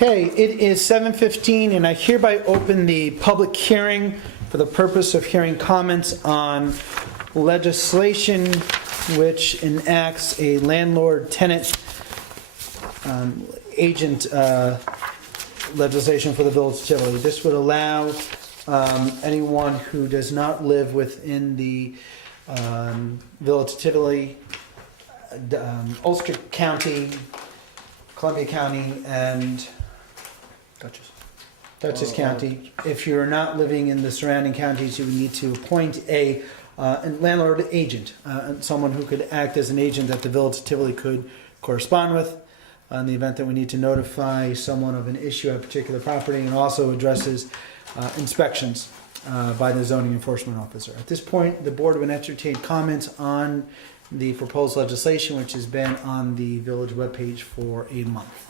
Okay, it is 7:15, and I hereby open the public hearing for the purpose of hearing comments on legislation which enacts a landlord-tenant agent legislation for the Village of Tivoli. This would allow anyone who does not live within the Village of Tivoli, Ulster County, Columbia County, and Dutchess County. If you're not living in the surrounding counties, you would need to appoint a landlord agent, someone who could act as an agent that the Village of Tivoli could correspond with in the event that we need to notify someone of an issue at a particular property, and also addresses inspections by the zoning enforcement officer. At this point, the board would entertain comments on the proposed legislation, which has been on the village webpage for a month.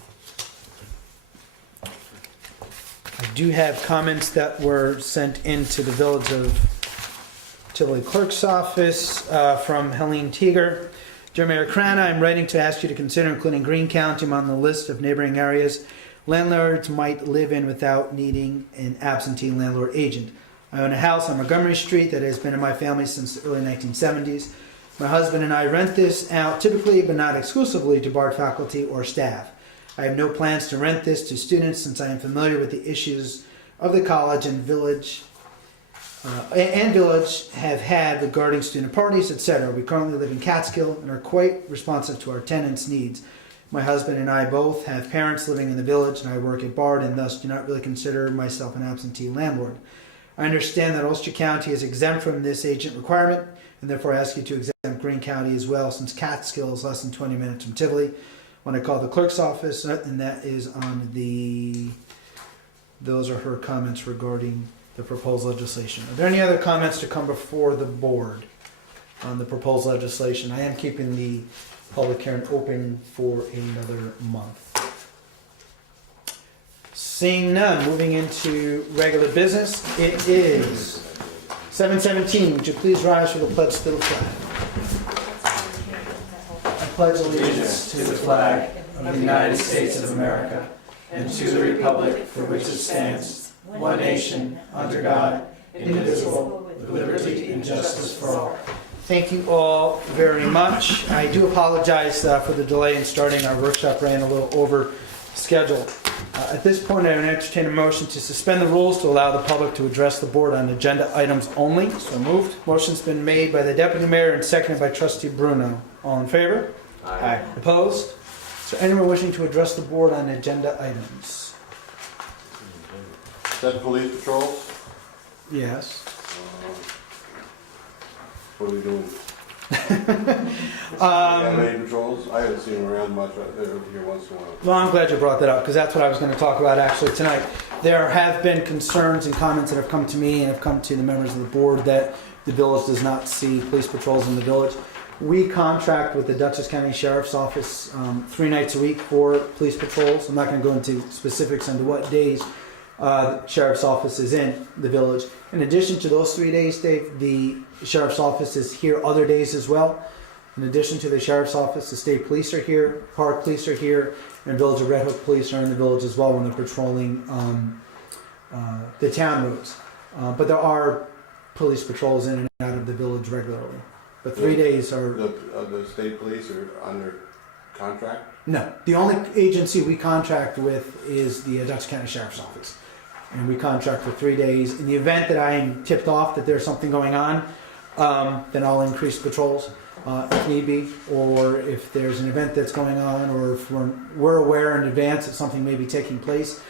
I do have comments that were sent into the Village of Tivoli Clerk's office from Helene Teeger. Dear Mayor Crana, I'm writing to ask you to consider including Greene County on the list of neighboring areas landlords might live in without needing an absentee landlord agent. I own a house on Montgomery Street that has been in my family since the early 1970s. My husband and I rent this out typically, but not exclusively, to Bard faculty or staff. I have no plans to rent this to students since I am familiar with the issues of the college and village have had regarding student parties, etc. We currently live in Catskill and are quite responsive to our tenants' needs. My husband and I both have parents living in the village, and I work at Bard and thus do not really consider myself an absentee landlord. I understand that Ulster County is exempt from this agent requirement, and therefore I ask you to exempt Greene County as well, since Catskill is less than 20 minutes from Tivoli. When I call the clerk's office, and that is on the, those are her comments regarding the proposed legislation. Are there any other comments to come before the board on the proposed legislation? I am keeping the public hearing open for another month. Seeing none, moving into regular business, it is 7:17. Would you please rise for the pledge to the flag? I pledge allegiance to the flag of the United States of America and to the republic for which it stands, one nation, under God, indivisible, with liberty and justice for all. Thank you all very much. I do apologize for the delay in starting. Our workshop ran a little over schedule. At this point, I would entertain a motion to suspend the rules to allow the public to address the board on agenda items only. So moved. Motion's been made by the deputy mayor and seconded by trustee Bruno. All in favor? Aye. Opposed? Is there anyone wishing to address the board on agenda items? Is that police patrols? Yes. What are we doing? Have any patrols? I haven't seen them around much. They're here once in a while. Well, I'm glad you brought that up, because that's what I was going to talk about actually tonight. There have been concerns and comments that have come to me and have come to the members of the board that the village does not see police patrols in the village. We contract with the Dutchess County Sheriff's Office 3 nights a week for police patrols. I'm not going to go into specifics on what days the Sheriff's Office is in the village. In addition to those 3 days, Dave, the Sheriff's Office is here other days as well. In addition to the Sheriff's Office, the State Police are here, Park Police are here, and Village of Red Hook Police are in the village as well when they're patrolling the town roads. But there are police patrols in and out of the village regularly. But 3 days are... The state police are under contract? No. The only agency we contract with is the Dutchess County Sheriff's Office. And we contract for 3 days. In the event that I am tipped off that there's something going on, then I'll increase patrols if need be. Or if there's an event that's going on, or if we're aware in advance that something may be taking place,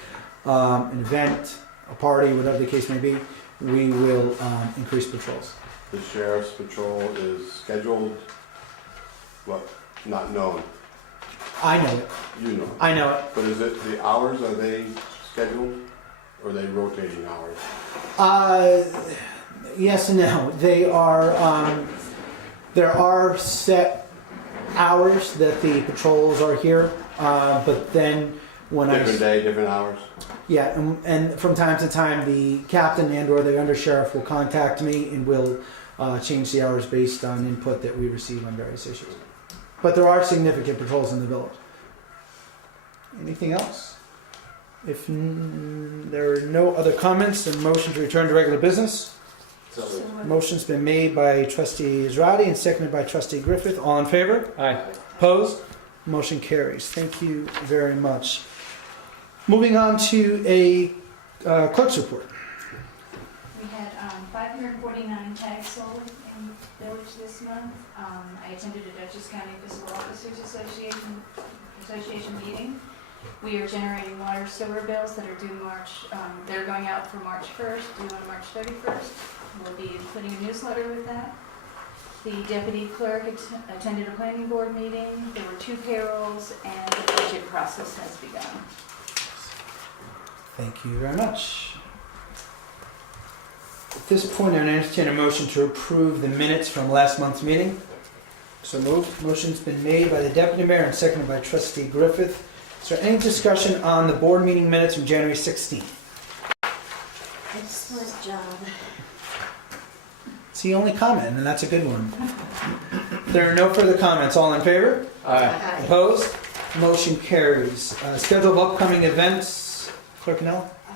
an event, a party, whatever the case may be, we will increase patrols. The sheriff's patrol is scheduled, what, not known? I know it. You know. I know it. But is it, the hours, are they scheduled? Or are they rotating hours? Yes and no. They are, there are set hours that the patrols are here, but then when Different day, different hours? Yeah, and from time to time, the captain and or the undersheriff will contact me and will change the hours based on input that we receive on various issues. But there are significant patrols in the village. Anything else? If there are no other comments, then motion to return to regular business. Motion's been made by trustee Israedi and seconded by trustee Griffith. All in favor? Aye. Opposed? Motion carries. Thank you very much. Moving on to a clerk's report. We had 549 tags sold in the village this month. I attended a Dutchess County Fiscal Officers Association meeting. We are generating water sewer bills that are due they're going out for March 1st, due on March 31st. We'll be putting a newsletter with that. The deputy clerk attended a planning board meeting. There were 2 payrolls and the budget process has begun. Thank you very much. At this point, I entertain a motion to approve the minutes from last month's meeting. So moved. Motion's been made by the deputy mayor and seconded by trustee Griffith. Is there any discussion on the board meeting minutes from January 16th? Excellent job. It's the only comment, and that's a good one. There are no further comments. All in favor? Aye. Opposed? Motion carries. Schedule of upcoming events. Clerk Nell? I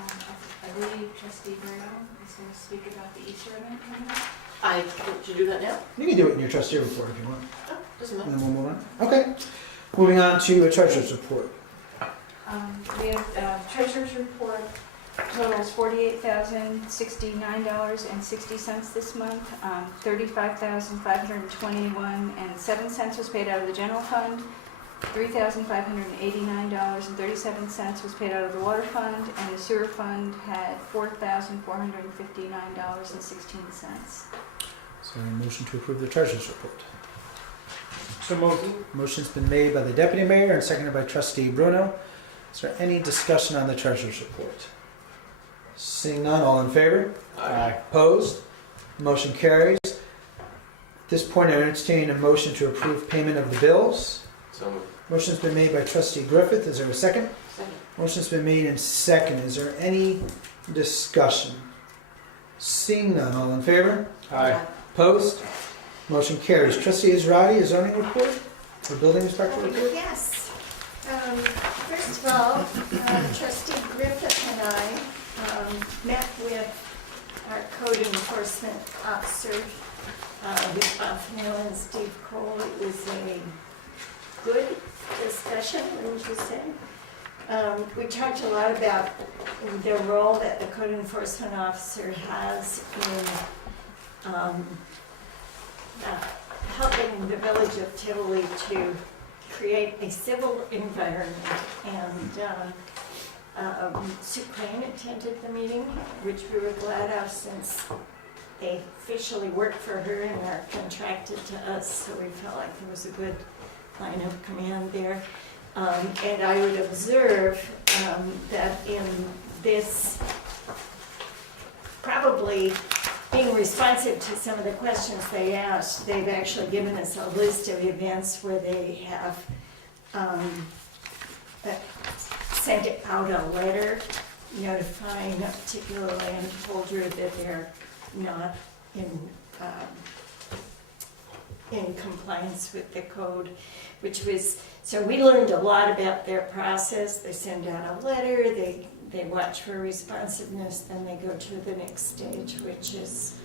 believe trustee Bruno is going to speak about the Easter event coming up. Should you do that now? You can do it in your trustee report if you want. Oh, doesn't And matter. then we'll move on. Okay. Moving on to a treasurer's report. We have treasurer's report totals $48,069.60 this month. $35,521.07 was paid out of the general fund. $3,589.37 was paid out of the water fund, and the sewer fund had $4,459.16. So a motion to approve the treasurer's report. So moved. Motion's been made by the deputy mayor and seconded by trustee Bruno. Is there any discussion on the treasurer's report? Seeing none, all in favor? Aye. Opposed? Motion carries. At this point, I entertain a motion to approve payment of the bills. So moved. Motion's been made by trustee Griffith. Is there a second? Second. Motion's been made and second. Is there any discussion? Seeing none, all in favor? Aye. Opposed? Motion carries. Trustee Israedi, a zoning report? Or building inspector report? Yes. First of all, trustee Griffith and I met with our code enforcement officer with Bob Neal and Steve Cole. It was a good discussion, wouldn't you say? We talked a lot about the role that the code enforcement officer has in helping the village of Tivoli to create a civil environment. And Sue Crane attended the meeting, which we were glad of since they officially work for her and are contracted to us, so we felt like there was a good line of command there. And I would observe that in this, probably being responsive to some of the questions they asked, they've actually given us a list of events where they have sent out a letter notifying a particular landholder that they're not in compliance with the code, which was, so we learned a lot about their process. They send out a letter, they watch for responsiveness, then they go to the next stage, which is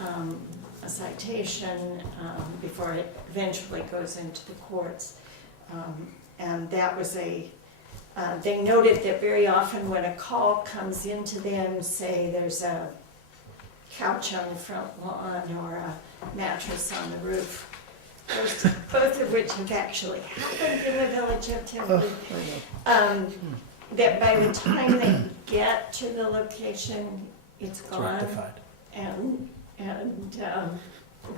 a citation before it eventually goes into the courts. And that was they noted that very often when a call comes into them, say there's a couch on the front lawn or a mattress on the roof, both of which have actually happened in the village of Tivoli, that by the time they get to the location, it's It's gone. rectified. And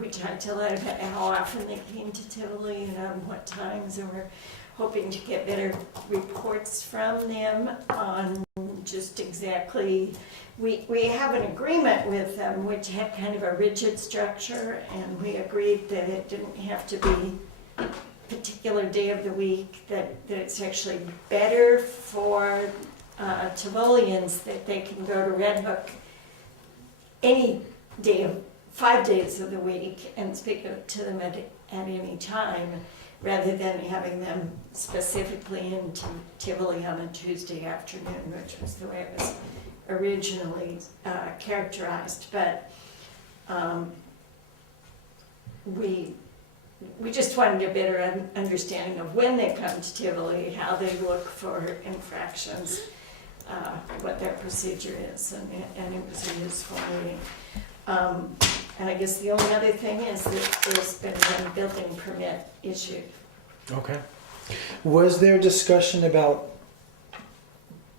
we talked a lot about how often they came to Tivoli and on what times, and we're hoping to get better reports from them on just exactly, we have an agreement with them which had kind of a rigid structure, and we agreed that it didn't have to be a particular day of the week, that it's actually better for Tivolians that they can go to Red Hook any day of 5 days of the week and speak to them at any time. rather than having them specifically in Tivoli on a Tuesday afternoon, which was the way it was originally characterized. But we just wanted a better understanding of when they come to Tivoli, how they look for infractions, what their procedure is, and it was a useful meeting. And I guess the only other thing is that there's been one building permit issued. Okay. Was there discussion about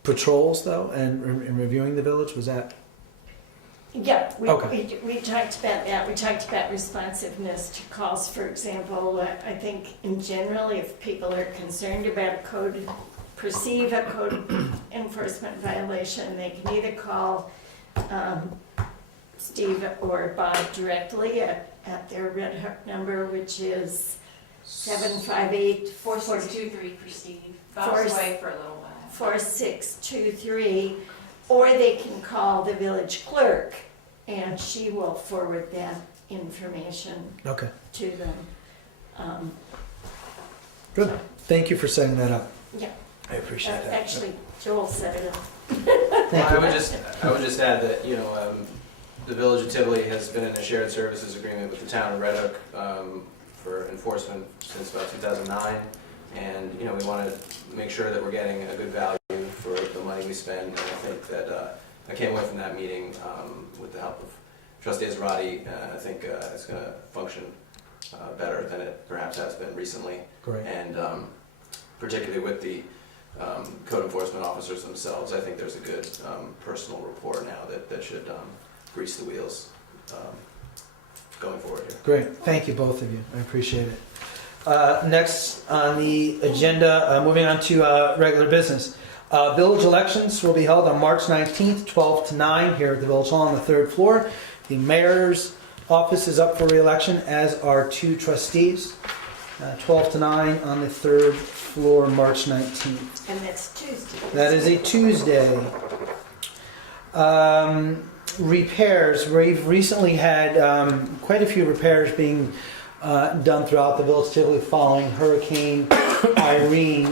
patrols though, and reviewing the village? Was that? Yeah, we Okay. talked about that. We talked about responsiveness to calls, for example. I think in general, if people are concerned about perceive a code enforcement violation, they can either call Steve or Bob directly at their Red Hook number, which is 758 4623 for Steve. Bob's away for a little while. 4623, or they can call the village clerk and she will forward that information Okay. to them. Good. Thank you for setting that up. Yeah. I appreciate that. Actually, Joel set it up. Thank I you. would just add that, the Village of Tivoli has been in a shared services agreement with the town of Red Hook for enforcement since about 2009. And, we want to make sure that we're getting a good value for the money we spend. And I think that I came away from that meeting with the help of Trustee Azrati. I think it's going to function better than it perhaps has been recently. Great. And particularly with the code enforcement officers themselves, I think there's a good personal rapport now that should grease the wheels going forward here. Great. Thank you, both of you. I appreciate it. Next on the agenda, moving on to regular business. Village elections will be held on March 19th, 12 to 9 here at the Village Hall on the 3rd floor. The mayor's office is up for re-election, as are 2 trustees. 12 to 9 on the 3rd floor, March 19th. And that's Tuesday. That is a Tuesday. Repairs. We've recently had quite a few repairs being done throughout the Village of Tivoli following Hurricane Irene.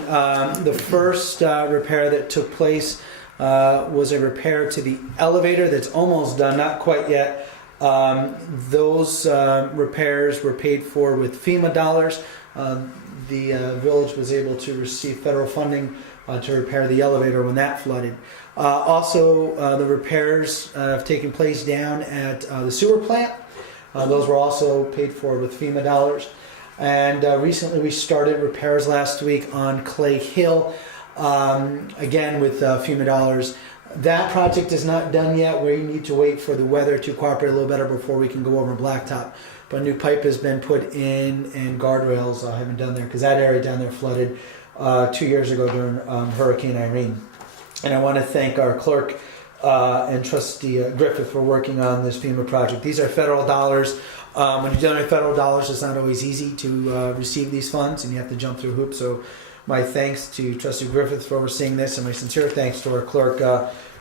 The first repair that took place was a repair to the elevator that's almost done, not quite yet. Those repairs were paid for with FEMA dollars. The village was able to receive federal funding to repair the elevator when that flooded. Also, the repairs have taken place down at the sewer plant. Those were also paid for with FEMA dollars. And recently we started repairs last week on Clay Hill, again with FEMA dollars. That project is not done yet. We need to wait for the weather to cooperate a little better before we can go over blacktop. But a new pipe has been put in and guardrails have been done there because that area down there flooded 2 years ago during Hurricane Irene. And I want to thank our clerk and Trustee Griffith for working on this FEMA project. These are federal dollars. When you donate federal dollars, it's not always easy to receive these funds, and you have to jump through hoops. So my thanks to Trustee Griffith for overseeing this, and my sincere thanks to our clerk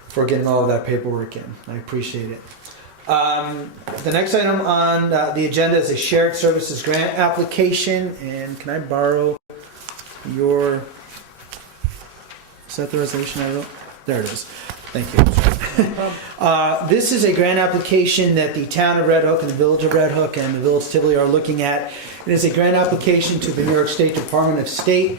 for getting all of that paperwork in. I appreciate it. The next item on the agenda is a shared services grant application. And can I borrow your... Is that the resolution I wrote? There it is. Thank you. This is a grant application that the town of Red Hook and the village of Red Hook and the village of Tivoli are looking at. It is a grant application to the New York State Department of State.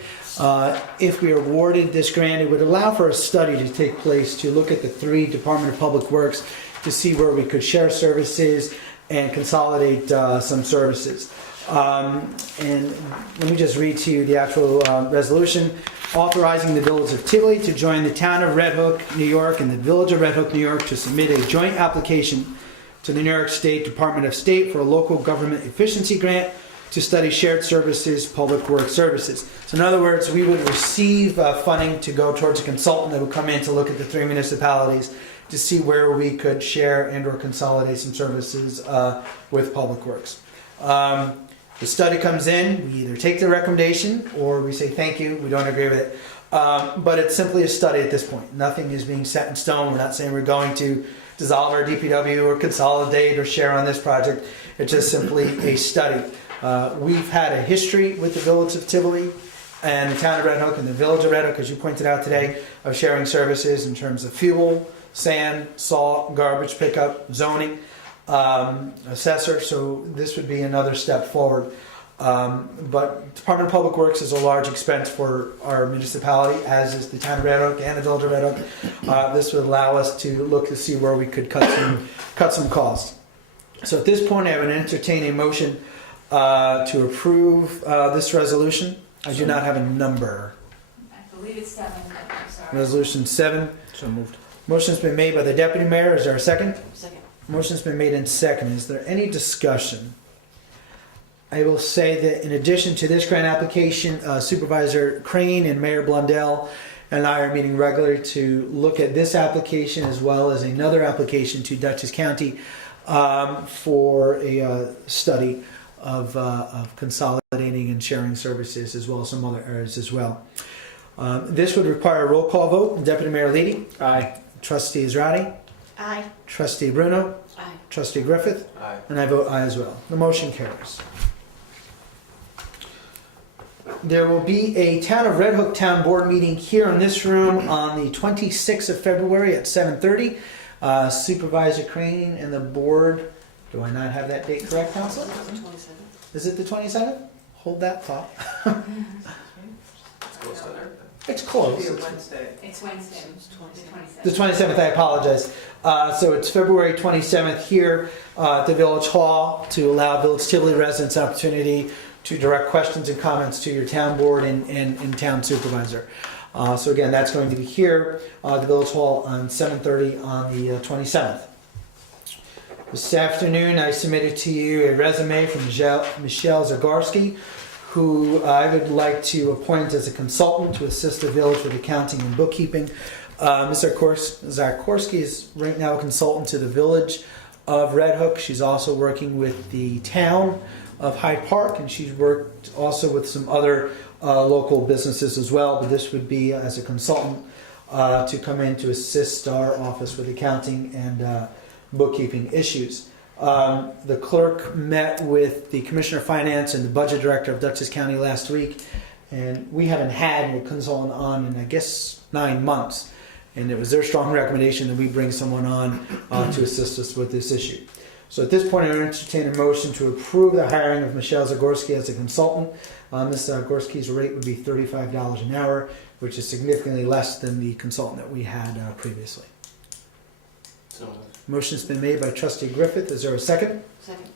If we are awarded this grant, it would allow for a study to take place to look at the 3 Department of Public Works to see where we could share services and consolidate some services. And let me just read to you the actual resolution. Authorizing the Village of Tivoli to join the Town of Red Hook, New York and the Village of Red Hook, New York to submit a joint application to the New York State Department of State for a local government efficiency grant to study shared services, public work services. So in other words, we would receive funding to go towards a consultant that would come in to look at the 3 municipalities to see where we could share and or consolidate some services with public works. The study comes in, we either take the recommendation or we say thank you, we don't agree with it. But it's simply a study at this point. Nothing is being set in stone. We're not saying we're going to dissolve our DPW or consolidate or share on this project. It's just simply a study. We've had a history with the Village of Tivoli and the Town of Red Hook and the Village of Red Hook, as you pointed out today, of sharing services in terms of fuel, sand, salt, garbage pickup, zoning, assessor. So this would be another step forward. But Department of Public Works is a large expense for our municipality, as is the Town of Red Hook and the Village of Red Hook. This would allow us to look to see where we could cut some costs. So at this point, I would entertain a motion to approve this resolution. I do not have a number. I believe it's 7, but I'm sorry. Resolution 7. So moved. Motion's been made by the Deputy Mayor. Is there a second? Second. Motion's been made in second. Is there any discussion? I will say that in addition to this grant application, Supervisor Crane and Mayor Blundell and I are meeting regularly to look at this application as well as another application to Dutchess County for a study of consolidating and sharing services, as well as some other areas as well. This would require a roll call vote. Deputy Mayor Leedy, Aye. Trustee Israti, Aye. Trustee Bruno, Aye. Trustee Griffith, Aye. and I vote aye as well. The motion carries. There will be a Town of Red Hook Town Board meeting here in this room on the 26th of February at 7:30. Supervisor Crane and the board, do I not have that date correct, Council? Is it the 27th? Hold that thought. It's close to there. It's close. It's Wednesday, The 27th, I apologize. So it's February 27th here at the Village Hall to allow Village Tivoli residents opportunity to direct questions and comments to your town board and town supervisor. So again, that's going to be here at the Village Hall on 7:30 on the 27th. This afternoon, I submitted to you a resume from Michelle Zagorski, who I would like to appoint as a consultant to assist the village with accounting and bookkeeping. Ms. Zagorski is right now a consultant to the Village of Red Hook. She's also working with the town of Hyde Park, and she's worked also with some other local businesses as well, but this would be as a consultant to come in to assist our office with accounting and bookkeeping issues. The clerk met with the Commissioner of Finance and the Budget Director of Dutchess County last week, and we haven't had a consultant on in, I guess, 9 months. And it was their strong recommendation that we bring someone on to assist us with this issue. So at this point, I entertain a motion to approve the hiring of Michelle Zagorski as a consultant. Ms. Zagorski's rate would be $35 an hour, which is significantly less than the consultant that we had previously. So moved. Motion's been made by Trustee Griffith. Is there a second? Second.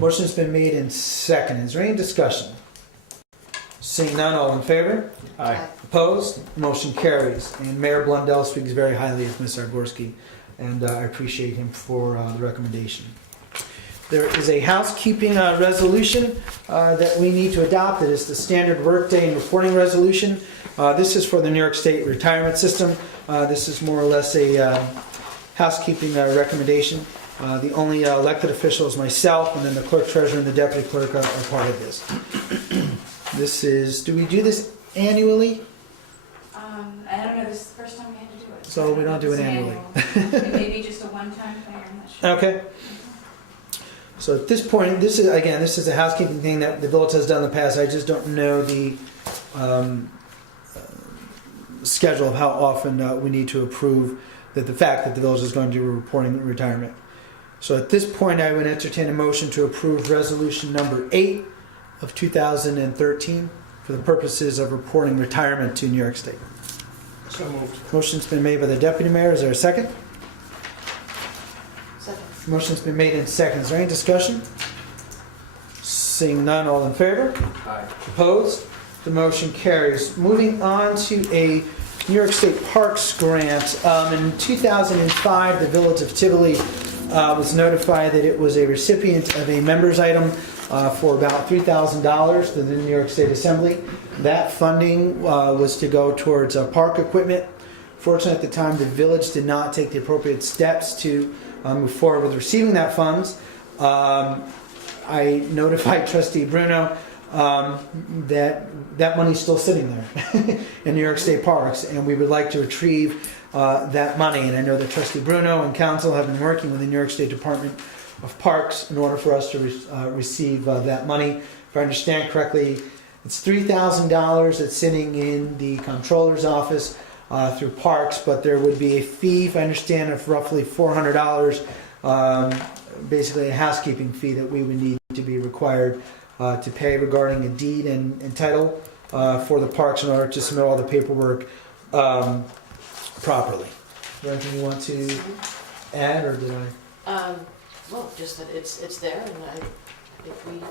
Motion's been made in second. Is there any discussion? Seeing none, all in favor? Aye. Opposed? Motion carries. And Mayor Blundell speaks very highly of Ms. Zagorski, and I appreciate him for the recommendation. There is a housekeeping resolution that we need to adopt. It is the standard workday and reporting resolution. This is for the New York State retirement system. This is more or less a housekeeping recommendation. The only elected officials, myself, and then the clerk treasurer and the deputy clerk are part of this. This is, do we do this annually? I don't know, this is the first time we had to do it. So we don't do it annually. It may be just a one-time thing, I'm not sure. Okay. So at this point, this is a housekeeping thing that the village has done in the past. I just don't know the schedule of how often we need to approve the fact that the village is going to do a reporting retirement. So at this point, I would entertain a motion to approve resolution number 8 of 2013 for the purposes of reporting retirement to New York State. So moved. Motion's been made by the deputy mayor. Is there a second? Second. Motion's been made in second. Is there any discussion? Seeing none, all in favor? Aye. Opposed? The motion carries. Moving on to a New York State Parks grant. In 2005, the Village of Tivoli was notified that it was a recipient of a member's item for about $3,000 to the New York State Assembly. That funding was to go towards park equipment. Fortunately, at the time, the village did not take the appropriate steps to move forward with receiving that funds. I notified Trustee Bruno that money's still sitting there in New York State Parks, and we would like to retrieve that money. And I know that Trustee Bruno and Council have been working with the New York State Department of parks in order for us to receive that money. If I understand correctly, it's $3,000 that's sitting in the comptroller's office through parks, but there would be a fee, if I understand, of roughly $400, basically a housekeeping fee that we would need to be required to pay regarding a deed and title for the parks in order to submit all the paperwork properly. Is there anything you want to add, or did I? Well, just that it's there, and if we need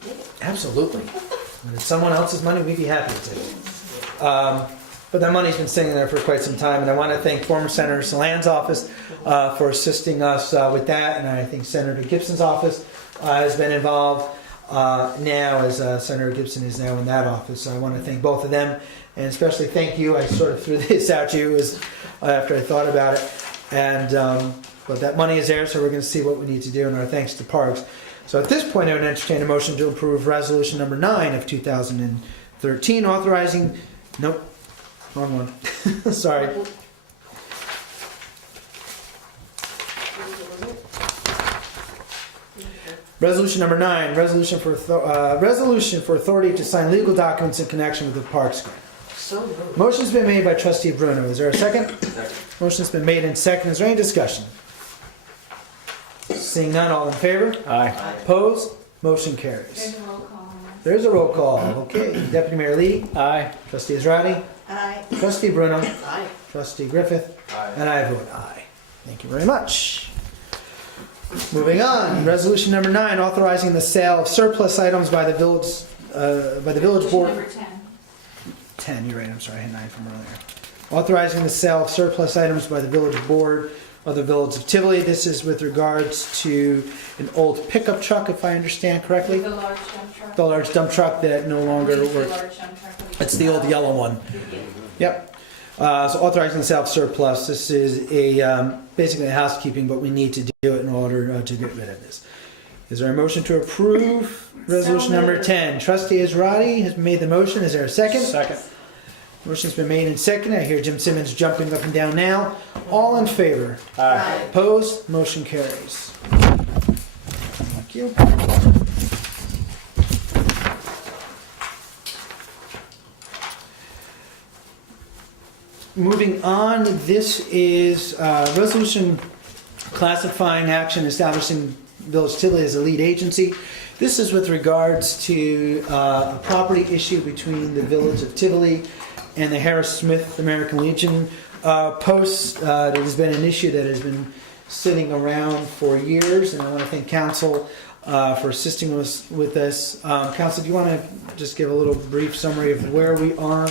to take it. Absolutely. If it's someone else's money, we'd be happy to take it. But that money's been sitting there for quite some time, and I want to thank former Senator Salan's office for assisting us with that, and I think Senator Gibson's office has been involved now, as Senator Gibson is now in that office. So I want to thank both of them, and especially thank you. I sort of threw this out to you after I thought about it, and but that money is there, so we're going to see what we need to do, and our thanks to Parks. So at this point, I would entertain a motion to approve resolution number 9 of 2013, authorizing, nope, wrong one, sorry. Resolution number 9, resolution for authority to sign legal documents in connection with the Parks grant. So moved. Motion's been made by trustee Bruno. Is there a second? Second. Motion's been made and second. Is there any discussion? Seeing none, all in favor? Aye. Opposed? Motion carries. There's a roll call on that. There's a roll call. Okay. Deputy Mayor Lee, Aye. trustee Israedi, Aye. trustee Bruno, Aye. trustee Griffith, Aye. and I vote aye. Thank you very much. Moving on, resolution number 9, authorizing the sale of surplus items by the village board. Number 10. 10, you're right, I'm sorry, I had 9 from earlier. Authorizing the sale of surplus items by the village board of the village of Tivoli. This is with regards to an old pickup truck, if I understand correctly. The large dump truck. The large dump truck that no longer It's the works. large dump truck. It's the old yellow one. Yeah. Yep. So authorizing the sale of surplus. This is basically housekeeping, but we need to do it in order to get rid of this. Is there a motion to approve resolution number moved. 10? Trustee Israedi has made the motion. Is there a second? Second. Motion's been made and seconded. I hear Jim Simmons jumping up and down now. All in favor? Aye. Opposed? Motion carries. Thank you. Moving on, this is resolution classifying action establishing Village Tivoli as a lead agency. This is with regards to a property issue between the Village of Tivoli and the Harris Smith American Legion posts. It has been an issue that has been sitting around for years, and I want to thank council for assisting us with this. Council, do you want to just give a little brief summary of where we are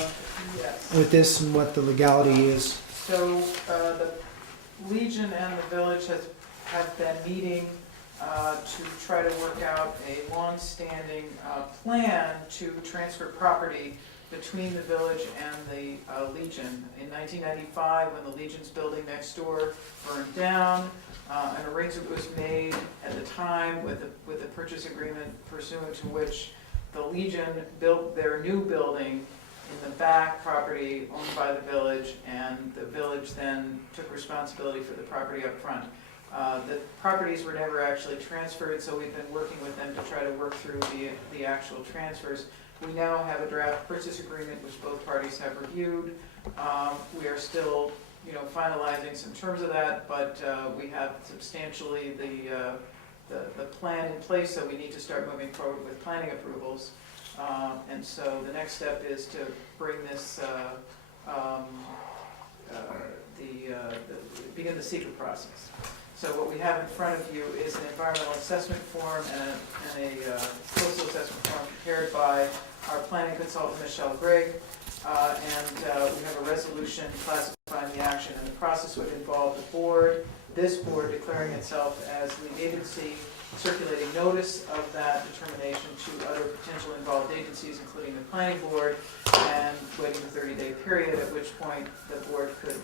Yes. with this and what the legality is? So the Legion and the village have been meeting to try to work out a long-standing plan to transfer property between the village and the Legion. In 1995, when the Legion's building next door burned down, an arrangement was made at the time with a purchase agreement pursuant to which the Legion built their new building in the back property owned by the village, and the village then took responsibility for the property up front. The properties were never actually transferred, so we've been working with them to try to work through the actual transfers. We now have a draft purchase agreement which both parties have reviewed. We are still, finalizing some terms of that, but we have substantially the plan in place, so we need to start moving forward with planning approvals. And so the next step is to bring this, begin the secret process. So what we have in front of you is an environmental assessment form and a coastal assessment form prepared by our planning consultant, Michelle Gregg. And we have a resolution classifying the action, and the process would involve the board, this board declaring itself as lead agency, circulating notice of that determination to other potential involved agencies, including the planning board, and waiting a 30-day period, at which point the board could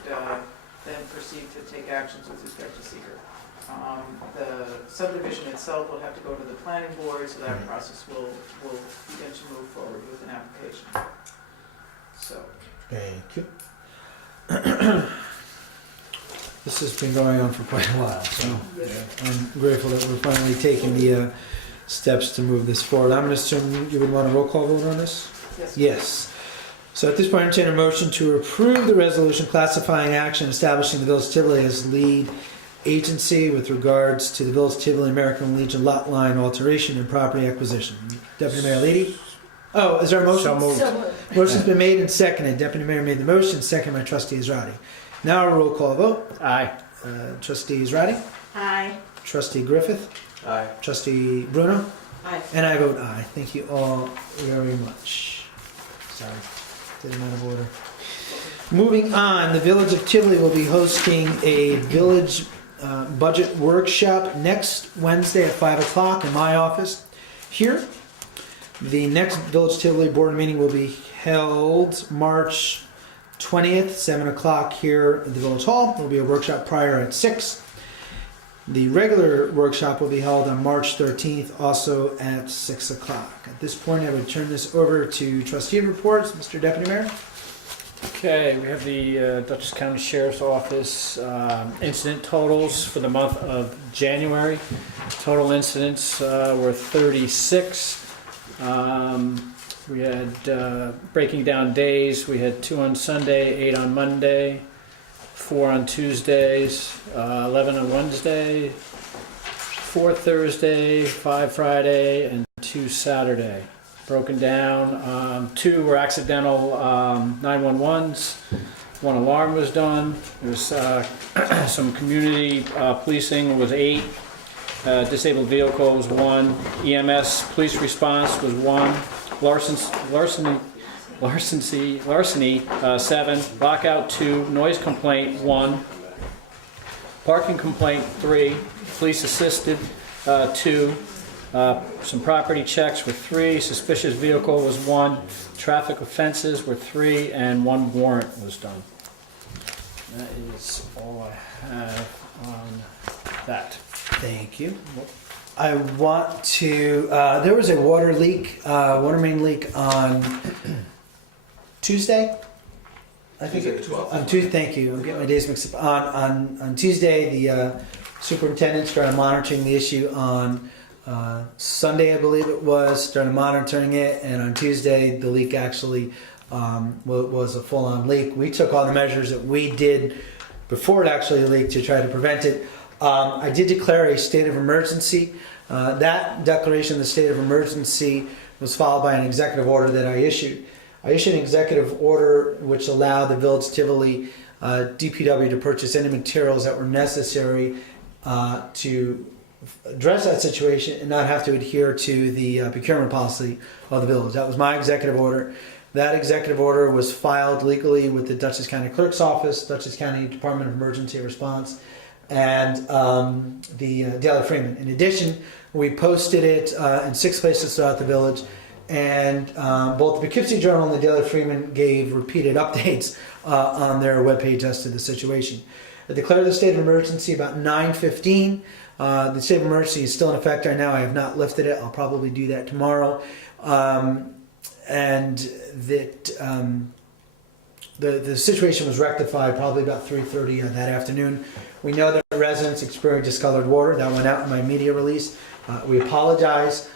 then proceed to take actions with respect to seeker. The subdivision itself will have to go to the planning board, so that process will begin to move forward with an application. So, Thank you. This has been going on for quite a while, so I'm grateful that we're finally taking the steps to move this forward. I'm going to assume you would want a roll call vote on this? Yes. Yes. So at this point, I entertain a motion to approve the resolution classifying action establishing the Village of Tivoli as lead agency with regards to the Village of Tivoli American Legion lot line alteration and property acquisition. Deputy Mayor Leedy? Oh, is there a motion? So moved. So moved. Motion's been made and seconded. Deputy Mayor made the motion, seconded by Trustee Israedi. Now a roll call vote. Aye. Trustee Israedi? Aye. Trustee Griffith? Aye. Trustee Bruno? Aye. And I vote aye. Thank you all very much. Sorry, did them out of order. Moving on, the Village of Tivoli will be hosting a village budget workshop next Wednesday at 5 o'clock in my office here. The next Village Tivoli board meeting will be held March 20th, 7 o'clock here at the Village Hall. There will be a workshop prior at 6. The regular workshop will be held on March 13th, also at 6 o'clock. At this point, I would turn this over to trustee reports. Mr. Deputy Mayor? Okay, we have the Dutchess County Sheriff's Office incident totals for the month of January. Total incidents were 36. We had, breaking down days, we had 2 on Sunday, 8 on Monday, 4 on Tuesdays, 11 on Wednesday, 4 Thursday, 5 Friday, and 2 Saturday. Broken down, 2 were accidental 911s, 1 alarm was done, there was some community policing was 8, disabled vehicle was 1, EMS police response was 1, larceny 7, lockout 2, noise complaint 1, parking complaint 3, police assisted 2, some property checks were 3, suspicious vehicle was 1, traffic offenses were 3, and 1 warrant was done. That is all I have on that. Thank you. I want to, there was a water leak, water main leak on Tuesday? I think Tuesday the 12th. On Tuesday, thank you. I'm getting my days mixed up. On Tuesday, the superintendent started monitoring the issue on Sunday, I believe it was, started monitoring it, and on Tuesday, the leak actually was a full-on leak. We took all the measures that we did before it actually leaked to try to prevent it. I did declare a state of emergency. That declaration of the state of emergency was followed by an executive order that I issued. I issued an executive order which allowed the Village of Tivoli DPW to purchase any materials that were necessary to address that situation and not have to adhere to the procurement policy of the village. That was my executive order. That executive order was filed legally with the Dutchess County Clerk's Office, Dutchess County Department of Emergency Response, and the Daily Freeman. In addition, we posted it in 6 places throughout the village, and both the Poughkeepsie Journal and the Daily Freeman gave repeated updates on their webpage as to the situation. I declared the state of emergency about 9:15. The state of emergency is still in effect right now. I have not lifted it. I'll probably do that tomorrow. And that the situation was rectified probably about 3:30 that afternoon. We know that residents experienced discolored water. That went out in my media release. We apologize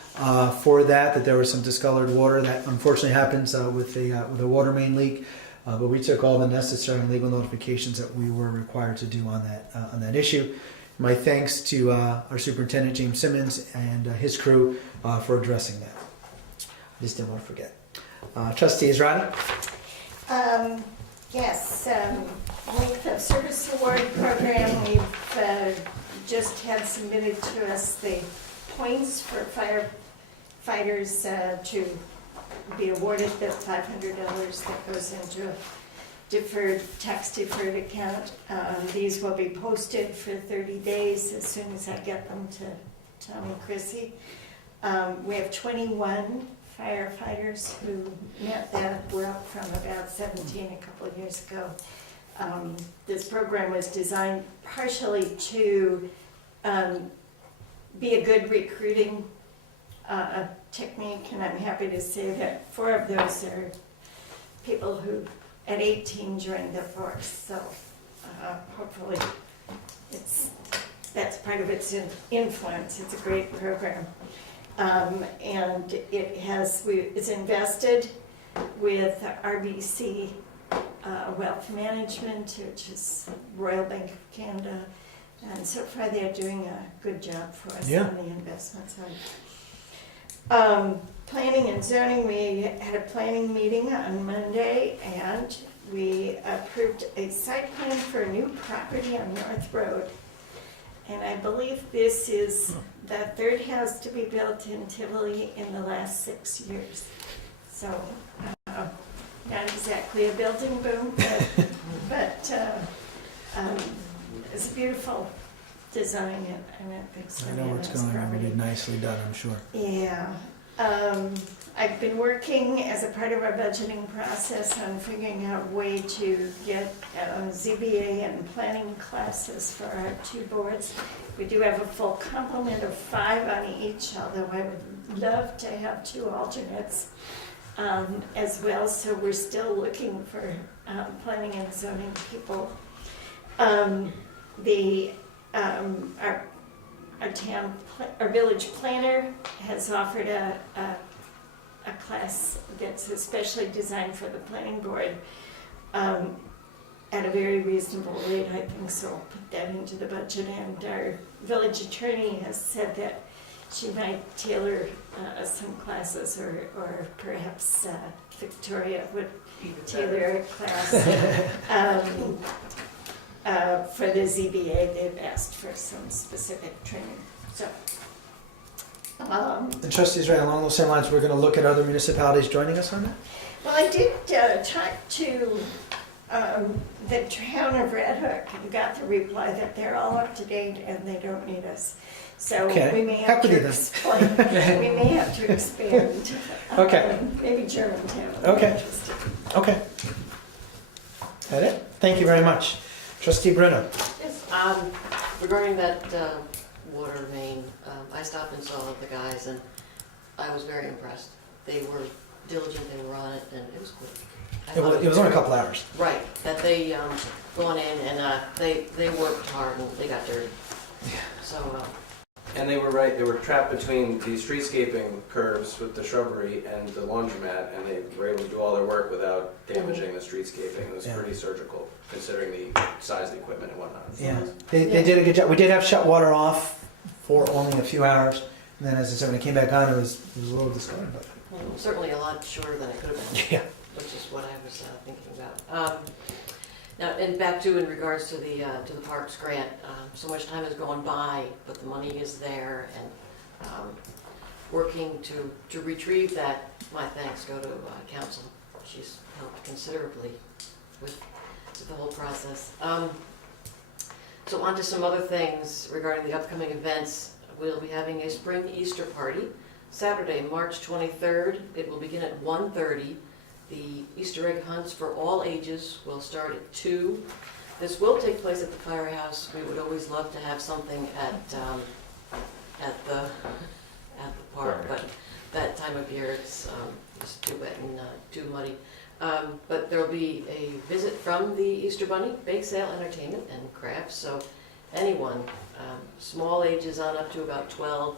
for that there was some discolored water. That unfortunately happens with a water main leak. But we took all the necessary legal notifications that we were required to do on that issue. My thanks to our superintendent, James Simmons, and his crew for addressing that. I just didn't want to forget. Trustee Israedi? Yes, Length of Service Award Program, we've just had submitted to us the points for firefighters to be awarded the $500 that goes into a tax deferred account. These will be posted for 30 days as soon as I get them to Tom and Chrissy. We have 21 firefighters who met that. We're up from about 17 a couple of years ago. This program was designed partially to be a good recruiting technique, and I'm happy to say that 4 of those are people who at 18 joined the force, so hopefully that's part of its influence. It's a great program. And it's invested with RBC Wealth Management, which is Royal Bank of Canada. And so far, they're doing a good job for us Yeah. on the investment side. Planning and zoning, we had a planning meeting on Monday, and we approved a site plan for a new property on North Road. And I believe this is the third house to be built in Tivoli in the last 6 years. So, not exactly a building boom, but it's a beautiful design, and I think so. I know where it's going, it'll be nicely done, I'm sure. Yeah. I've been working as a part of our budgeting process on figuring out a way to get ZBA and planning classes for our 2 boards. We do have a full complement of 5 on each, although I would love to have 2 alternates as well. So we're still looking for planning and zoning people. Our village planner has offered a class that's especially designed for the planning board at a very reasonable rate, I think, so I'll put that into the budget. And our village attorney has said that she might tailor some classes, or perhaps Victoria would tailor a class for the ZBA. They've asked for some specific training. So, And trustees, right along those same lines, we're gonna look at other municipalities joining us on that? well, I did talk to the town of Red Hook and got the reply that they're all up to date and they don't need us. So Okay. we may have Happy to then. explain, we may have to expand. Okay. Maybe Germantown. Okay. Okay. That it? Thank you very much. Trustee Bruno? Yes, regarding that water main, I stopped and saw the guys, and I was very impressed. They were diligent, they were on it, and it was quick. It was only a couple hours. Right, that they gone in and they worked hard and they got dirty. So, And they were right, they were trapped between the streetscaping curves with the shrubbery and the laundromat, and they were able to do all their work without damaging the streetscaping. It was Yeah. pretty surgical, considering the size of the equipment and whatnot. Yeah, they did a good job. We did have shut water off for only a few hours. And then, as I said, when it came back on, it was a little discolored, but well, it was certainly a lot shorter than it could have been. yeah. Which is what I was thinking about. Now, and back to in regards to the parks grant, so much time has gone by, but the money is there, and working to retrieve that. My thanks go to council. She's helped considerably with the whole process. So on to some other things regarding the upcoming events. We'll be having a spring Easter party, Saturday, March 23rd. It will begin at 1:30. The Easter egg hunts for all ages will start at 2. This will take place at the firehouse. We would always love to have something at the park, but that time of year it's too wet and too muddy. But there'll be a visit from the Easter Bunny, bake sale, entertainment, and crafts. So anyone, small ages on up to about 12,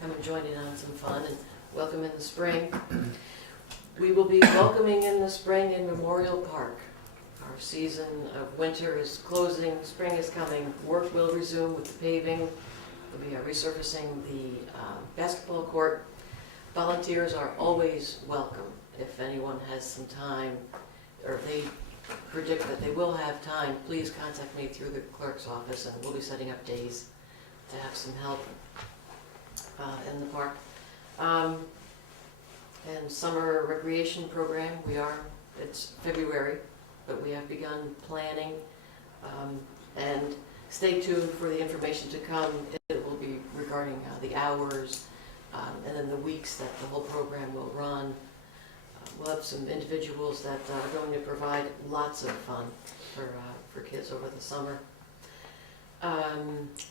come and join in on some fun, and welcome in the spring. We will be welcoming in the spring in Memorial Park. Our season of winter is closing, spring is coming, work will resume with the paving. We'll be resurfacing the basketball court. Volunteers are always welcome. If anyone has some time, or they predict that they will have time, please contact me through the clerk's office, and we'll be setting up days to have some help in the park. And summer recreation program, it's February, but we have begun planning. And stay tuned for the information to come. It will be regarding the hours and then the weeks that the whole program will run. We'll have some individuals that are going to provide lots of fun for kids over the summer.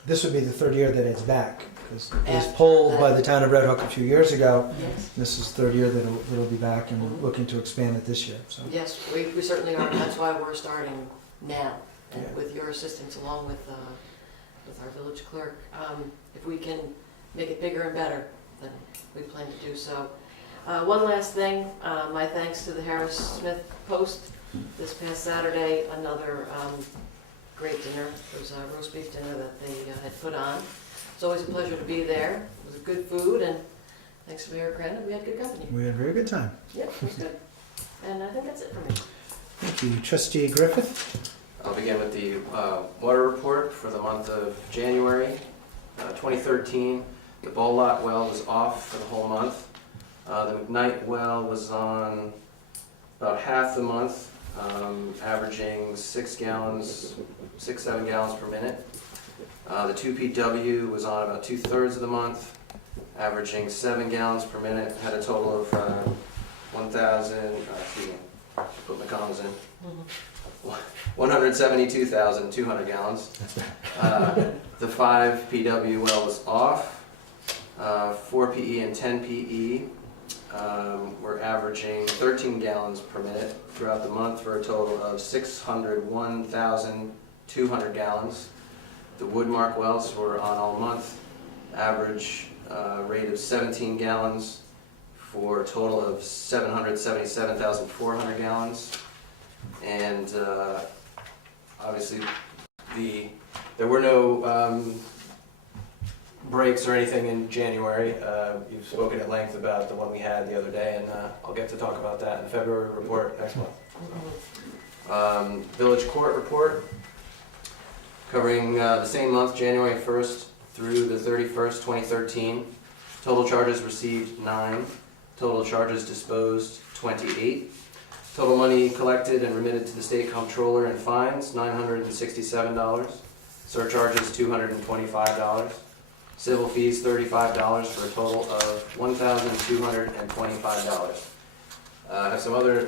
This would be the 3rd year that it's back, because it was After pulled that. by the town of Red Hook a few years ago. Yes. This is 3rd year that it'll be back, and we're looking to expand it this year, so. Yes, we certainly are. That's why we're starting now. and Yeah. with your assistance along with our village clerk, if we can make it bigger and better, then we plan to do so. One last thing, my thanks to the Harris Smith Post this past Saturday, another great dinner. It was a roast beef dinner that they had put on. It's always a pleasure to be there. It was good food, and thanks to Mayor Crandon, we had good company. We had a very good time. Yep, it was good. And I think that's it for me. Thank you. Trustee Griffith? I'll begin with the water report for the month of January 2013. The Bull Lot well was off for the whole month. The McKnight well was on about half the month, averaging 7 gallons per minute. The 2PW was on about 2/3 of the month, averaging 7 gallons per minute. Had a total of 172,200 gallons. The 5PW well was off. 4PE and 10PE were averaging 13 gallons per minute throughout the month for a total of 601,200 gallons. The Woodmark wells were on all month, average rate of 17 gallons for a total of 777,400 gallons. And obviously there were no breaks or anything in January. You've spoken at length about the one we had the other day, and I'll get to talk about that in the February report next month. Village court report covering the same month, January 1st through the 31st, 2013. Total charges received 9. Total charges disposed 28. Total money collected and remitted to the state comptroller in fines $967. Surcharges $225. Civil fees $35 for a total of $1,225. I have some other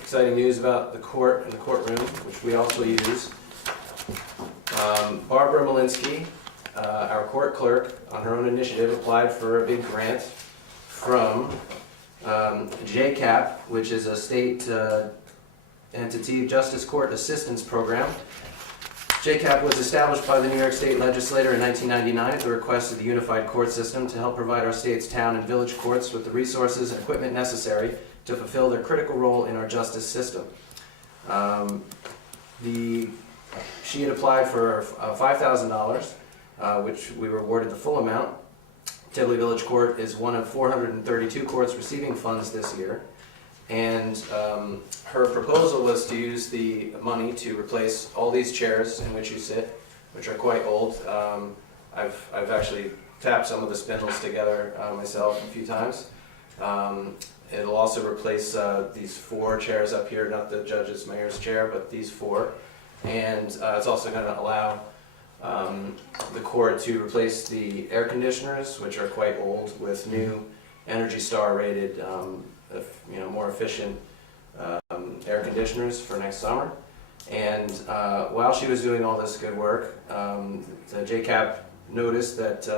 exciting news about the court and the courtroom, which we also use. Barbara Malinsky, our court clerk, on her own initiative, applied for a big grant from JCAP, which is a state entity, Justice Court Assistance Program. JCAP was established by the New York State Legislature in 1999 at the request of the Unified Court System to help provide our state's town and village courts with the resources and equipment necessary to fulfill their critical role in our justice system. She had applied for $5,000, which we were awarded the full amount. Tivoli Village Court is one of 432 courts receiving funds this year. And her proposal was to use the money to replace all these chairs in which you sit, which are quite old. I've actually tapped some of the spindles together myself a few times. It'll also replace these 4 chairs up here, not the judge's mayor's chair, but these 4. And it's also going to allow the court to replace the air conditioners, which are quite old, with new Energy Star rated, more efficient air conditioners for next summer. And while she was doing all this good work, the JCAP noticed that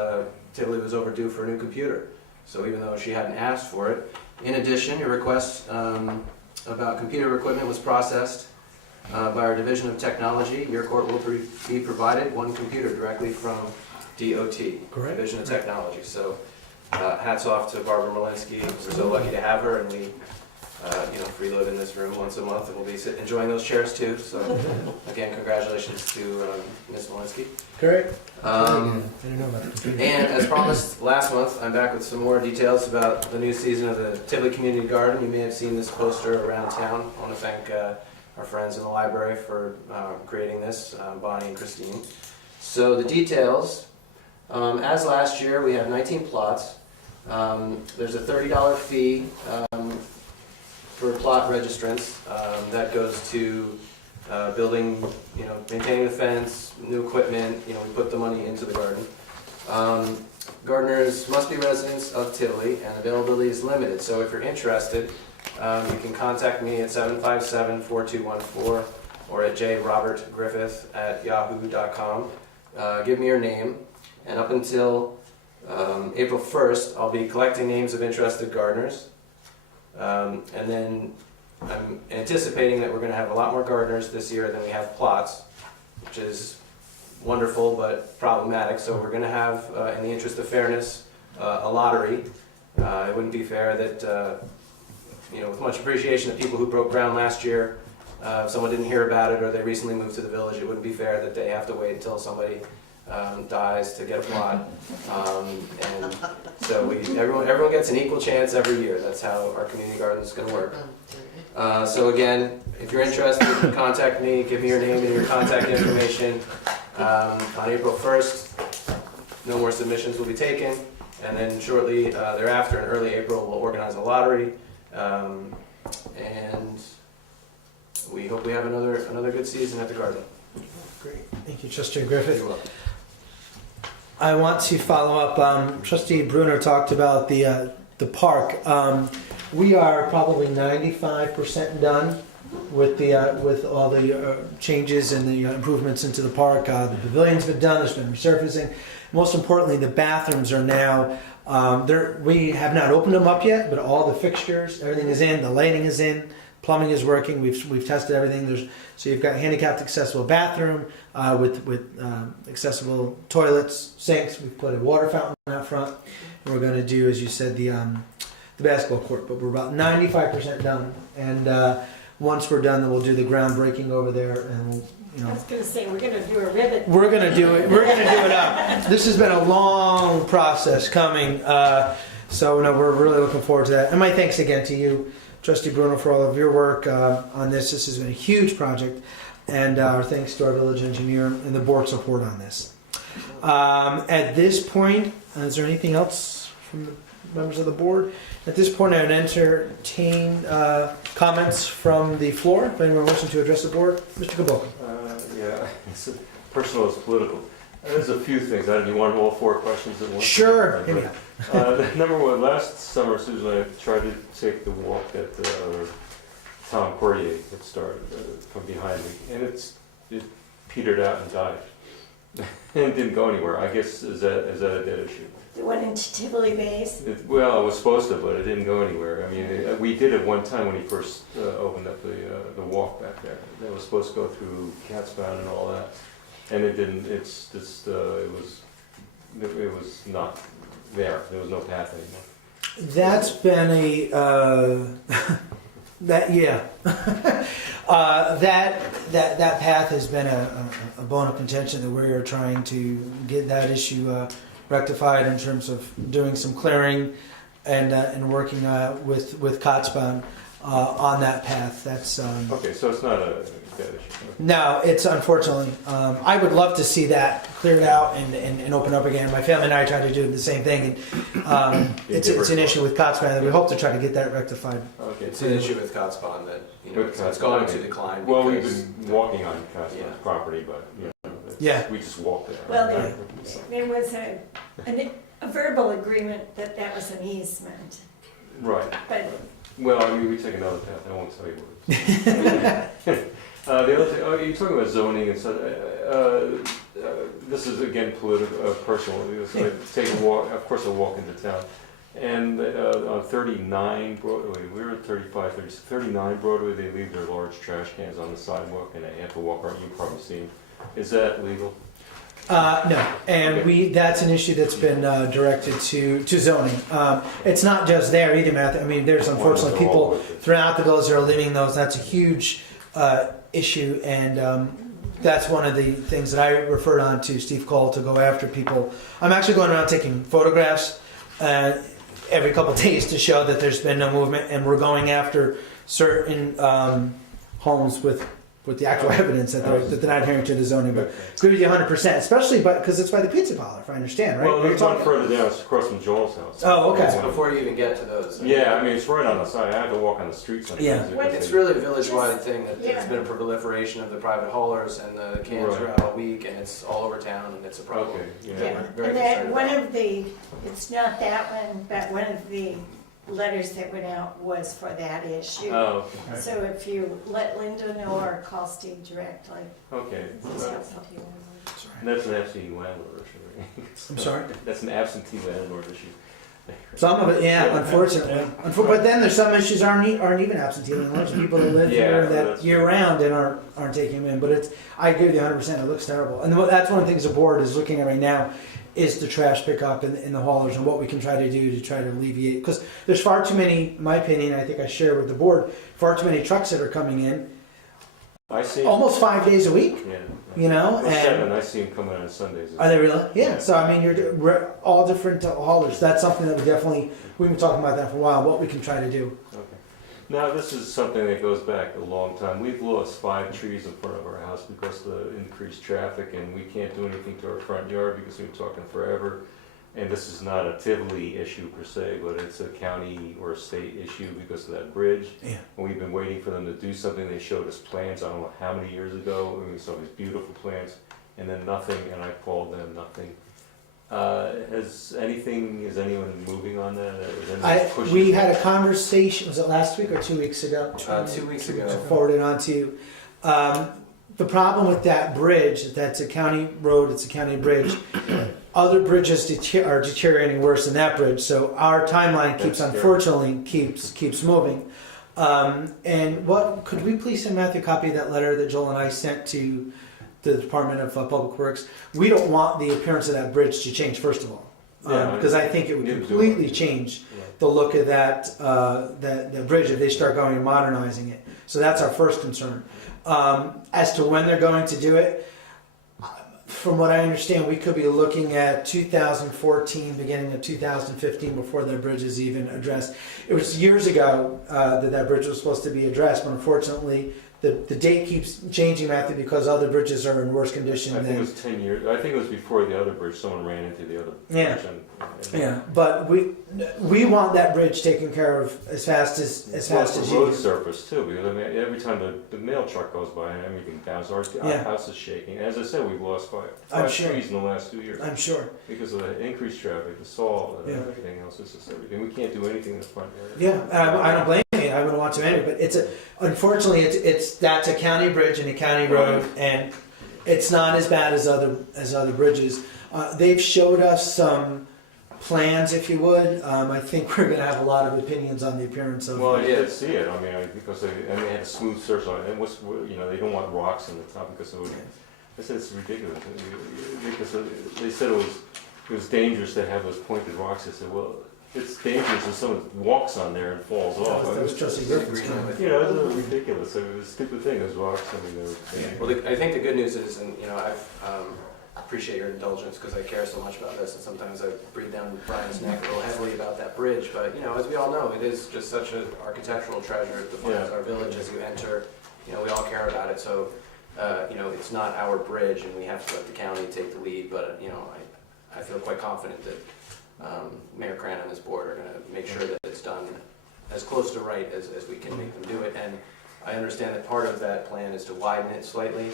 Tivoli was overdue for a new computer. So even though she hadn't asked for it, in addition, your request about computer equipment was processed by our Division of Technology. Your court will be provided 1 computer directly from DOT, Great. Division of Technology. So hats off to Barbara Malinsky. We're so lucky to have her, and we freeload in this room once a month, and we'll be enjoying those chairs too. So again, congratulations to Ms. Malinsky. Correct. I Um, didn't know about the and as promised last month, I'm back with some more details about the new season of the Tivoli Community Garden. You may have seen this poster around town. I want to thank our friends in the library for creating this, Bonnie and Christine. So the details, as last year, we have 19 plots. There's a $30 fee for plot registrants. That goes to building, maintaining the fence, new equipment, we put the money into the garden. Gardeners must be residents of Tivoli, and availability is limited. So if you're interested, you can contact me at 757-4214 or at jrobertgriffith@yahoo.com. Give me your name, and up until April 1st, I'll be collecting names of interested gardeners. And then I'm anticipating that we're going to have a lot more gardeners this year than we have plots. which is wonderful but problematic. So we're going to have, in the interest of fairness, a lottery. It wouldn't be fair that, with much appreciation of people who broke ground last year, if someone didn't hear about it or they recently moved to the village, it wouldn't be fair that they have to wait until somebody dies to get a plot. And so everyone gets an equal chance every year. That's how our community garden is going to work. So again, if you're interested, contact me, give me your name and your contact information. On April 1st, no more submissions will be taken, and then shortly thereafter, in early April, we'll organize a lottery, and we hope we have another good season at the garden. Great, thank you, Trustee Griffith. You're welcome. I want to follow up. Trustee Bruner talked about the park. We are probably 95% done with all the changes and the improvements into the park. The pavilion's been done. There's been resurfacing. Most importantly, the bathrooms are now. We have not opened them up yet, but all the fixtures, everything is in. The lighting is in. Plumbing is working. We've tested everything. So you've got handicapped accessible bathroom with accessible toilets, sinks. We've put a water fountain out front. And we're going to do, as you said, the basketball court. But we're about 95% done. And once we're done, then we'll do the groundbreaking over there, and we'll, I was gonna say, we're gonna do a ribbon. we're gonna do it. We're gonna do it up. This has been a long process coming. So no, we're really looking forward to that. And my thanks again to you, Trustee Bruno, for all of your work on this. This has been a huge project, and our thanks to our village engineer and the board support on this. At this point, is there anything else from the members of the board? At this point, I would entertain comments from the floor. If anyone wants to address the board, Mr. Kaboka. Yeah, it's personal as political. There's a few things. Do you want all 4 questions at once? Sure. Number one, last summer, Susan and I tried to take the walk that Tom Poirier had started from behind me, and it petered out and died. And it didn't go anywhere. I guess, is that a dead issue? The one into Tivoli Bays. Well, it was supposed to, but it didn't go anywhere. I mean, we did it one time when he first opened up the walk back there. It was supposed to go through Catsbound and all that, and it didn't. It's just it was not there. There was no path anymore. That's been that path has been a bone of contention that we are trying to get that issue rectified in terms of doing some clearing and working with Kotzbahn on that path. That's Okay, so it's not a dead issue. no, it's unfortunately. I would love to see that cleared out and open up again. My family and I try to do the same thing, and it's an issue with Kotzbahn that we hope to try to get that rectified. Okay, It's an issue with Kotzbahn that With it's going to Kotzbahn. decline. Well, we've because- been walking on Catsbound's Yeah. property, but Yeah. we just walked there. Well, there was a verbal agreement that was an easement, Right. but Well, I mean, we take another path. I won't tell you what it's. The other thing, you're talking about zoning and stuff. This is again political, personal. So I take a walk, of course, I walk into town, and on 39 Broadway, we were at 35, 39 Broadway. They leave their large trash cans on the sidewalk, and they have to walk around. You've probably seen. Is that legal? No, and that's an issue that's been directed to zoning. It's not just there either, Matthew. I mean, there's unfortunately people throughout the village that are leaving those. That's a huge issue, and that's one of the things that I referred on to Steve Cole to go after people. I'm actually going around taking photographs every couple of days to show that there's been no movement, and we're going after certain homes with the actual evidence that they're not adhering to the zoning. But agree with you 100%, especially because it's by the pizza parlor, if I understand, right? Well, there's one further down. It's across from Joel's house. Oh, okay. It's before you even get to those. Yeah, I mean, it's right on the side. I have to walk on the street sometimes. Yeah. It's really a village-wide thing that there's Yeah. been a proliferation of the private haulers, and the cans are out all week, and it's all over town, and it's a problem. Okay, yeah, yeah. Very and that concerned one about of the, it's not that one, but one of the letters that went out was for that issue. Oh, okay. So if you let Linda know or call Steve directly, Okay. he's helpful to you. And that's an absentee landlord issue, right? I'm sorry? That's an absentee landlord issue. Some of it, yeah, unfortunately. But then there's some issues aren't even absentee landlords. People that live here that that's year round and aren't taking them in. But I agree with you 100%. It looks terrible. And that's one of the things the board is looking at right now is the trash pickup in the haulers and what we can try to do to try to alleviate. Because there's far too many, in my opinion, I think I share with the board, far too many trucks that are coming in I see. almost 5 days a week. Yeah. You know, Or and 7, I see them coming on Sundays. are they really? Yeah. So I mean, we're all different haulers. That's something that we've been talking about that for a while. What we can try to do. Okay. Now, this is something that goes back a long time. We've lost 5 trees in front of our house because of the increased traffic, and we can't do anything to our front yard because we've been talking forever. And this is not a Tivoli issue per se, but it's a county or a state issue because of that bridge. Yeah. And we've been waiting for them to do something. They showed us plans, I don't know how many years ago, and we saw these beautiful plans, and then nothing, and I called them, nothing. Is anyone moving on that? Is anyone pushing? We had a conversation. Was it last week or 2 weeks ago? 2 weeks ago. Forwarded on to you. The problem with that bridge, that's a county road. It's a county bridge. Other bridges are deteriorating worse than that bridge. So our timeline unfortunately keeps moving. And what could we please send Matthew a copy of that letter that Joel and I sent to the Department of Public Works? We don't want the appearance of that bridge to change, first of all, because I think it would completely change the look of that bridge if they start going and modernizing it. So that's our first concern. As to when they're going to do it, from what I understand, we could be looking at 2014, beginning of 2015, before that bridge is even addressed. It was years ago that bridge was supposed to be addressed, but unfortunately, the date keeps changing, Matthew, because other bridges are in worse condition. I think it was 10 years. I think it was before the other bridge. Someone ran into the other bridge. Yeah, but we want that bridge taken care of as fast as you road can. surface too, because I mean, every time the mail truck goes by and everything bounces, our house is shaking. As I said, we've lost five trees in the last 2 years. I'm sure. Because of the increased traffic, the salt, and everything else. It's just everything. We can't do anything in the front area. Yeah, I don't blame you. I wouldn't want to anyway, but unfortunately that's a county bridge and a county road, and it's not as bad as other bridges. They've showed us some plans, if you would. I think we're going to have a lot of opinions on the appearance of. Well, I did see it. I mean, because they had a smooth surface on it. And they don't want rocks in the top because it would. I said it's ridiculous because they said it was dangerous to have those pointed rocks. I said, well, it's dangerous if someone walks on there and falls off. That was Trustee Griffin's comment. It was ridiculous. It was a stupid thing. Those rocks. I mean, they were. Well, I think the good news is, and I appreciate your indulgence because I care so much about this, and sometimes I breathe down Brian's neck a little heavily about that bridge. But as we all know, it is just such an architectural treasure. It defines our village as you enter. We all care about it. So, it's not our bridge, and we have to let the county take the lead. But I feel quite confident that Mayor Cran and his board are going to make sure that it's done as close to right as we can make them do it. And I understand that part of that plan is to widen it slightly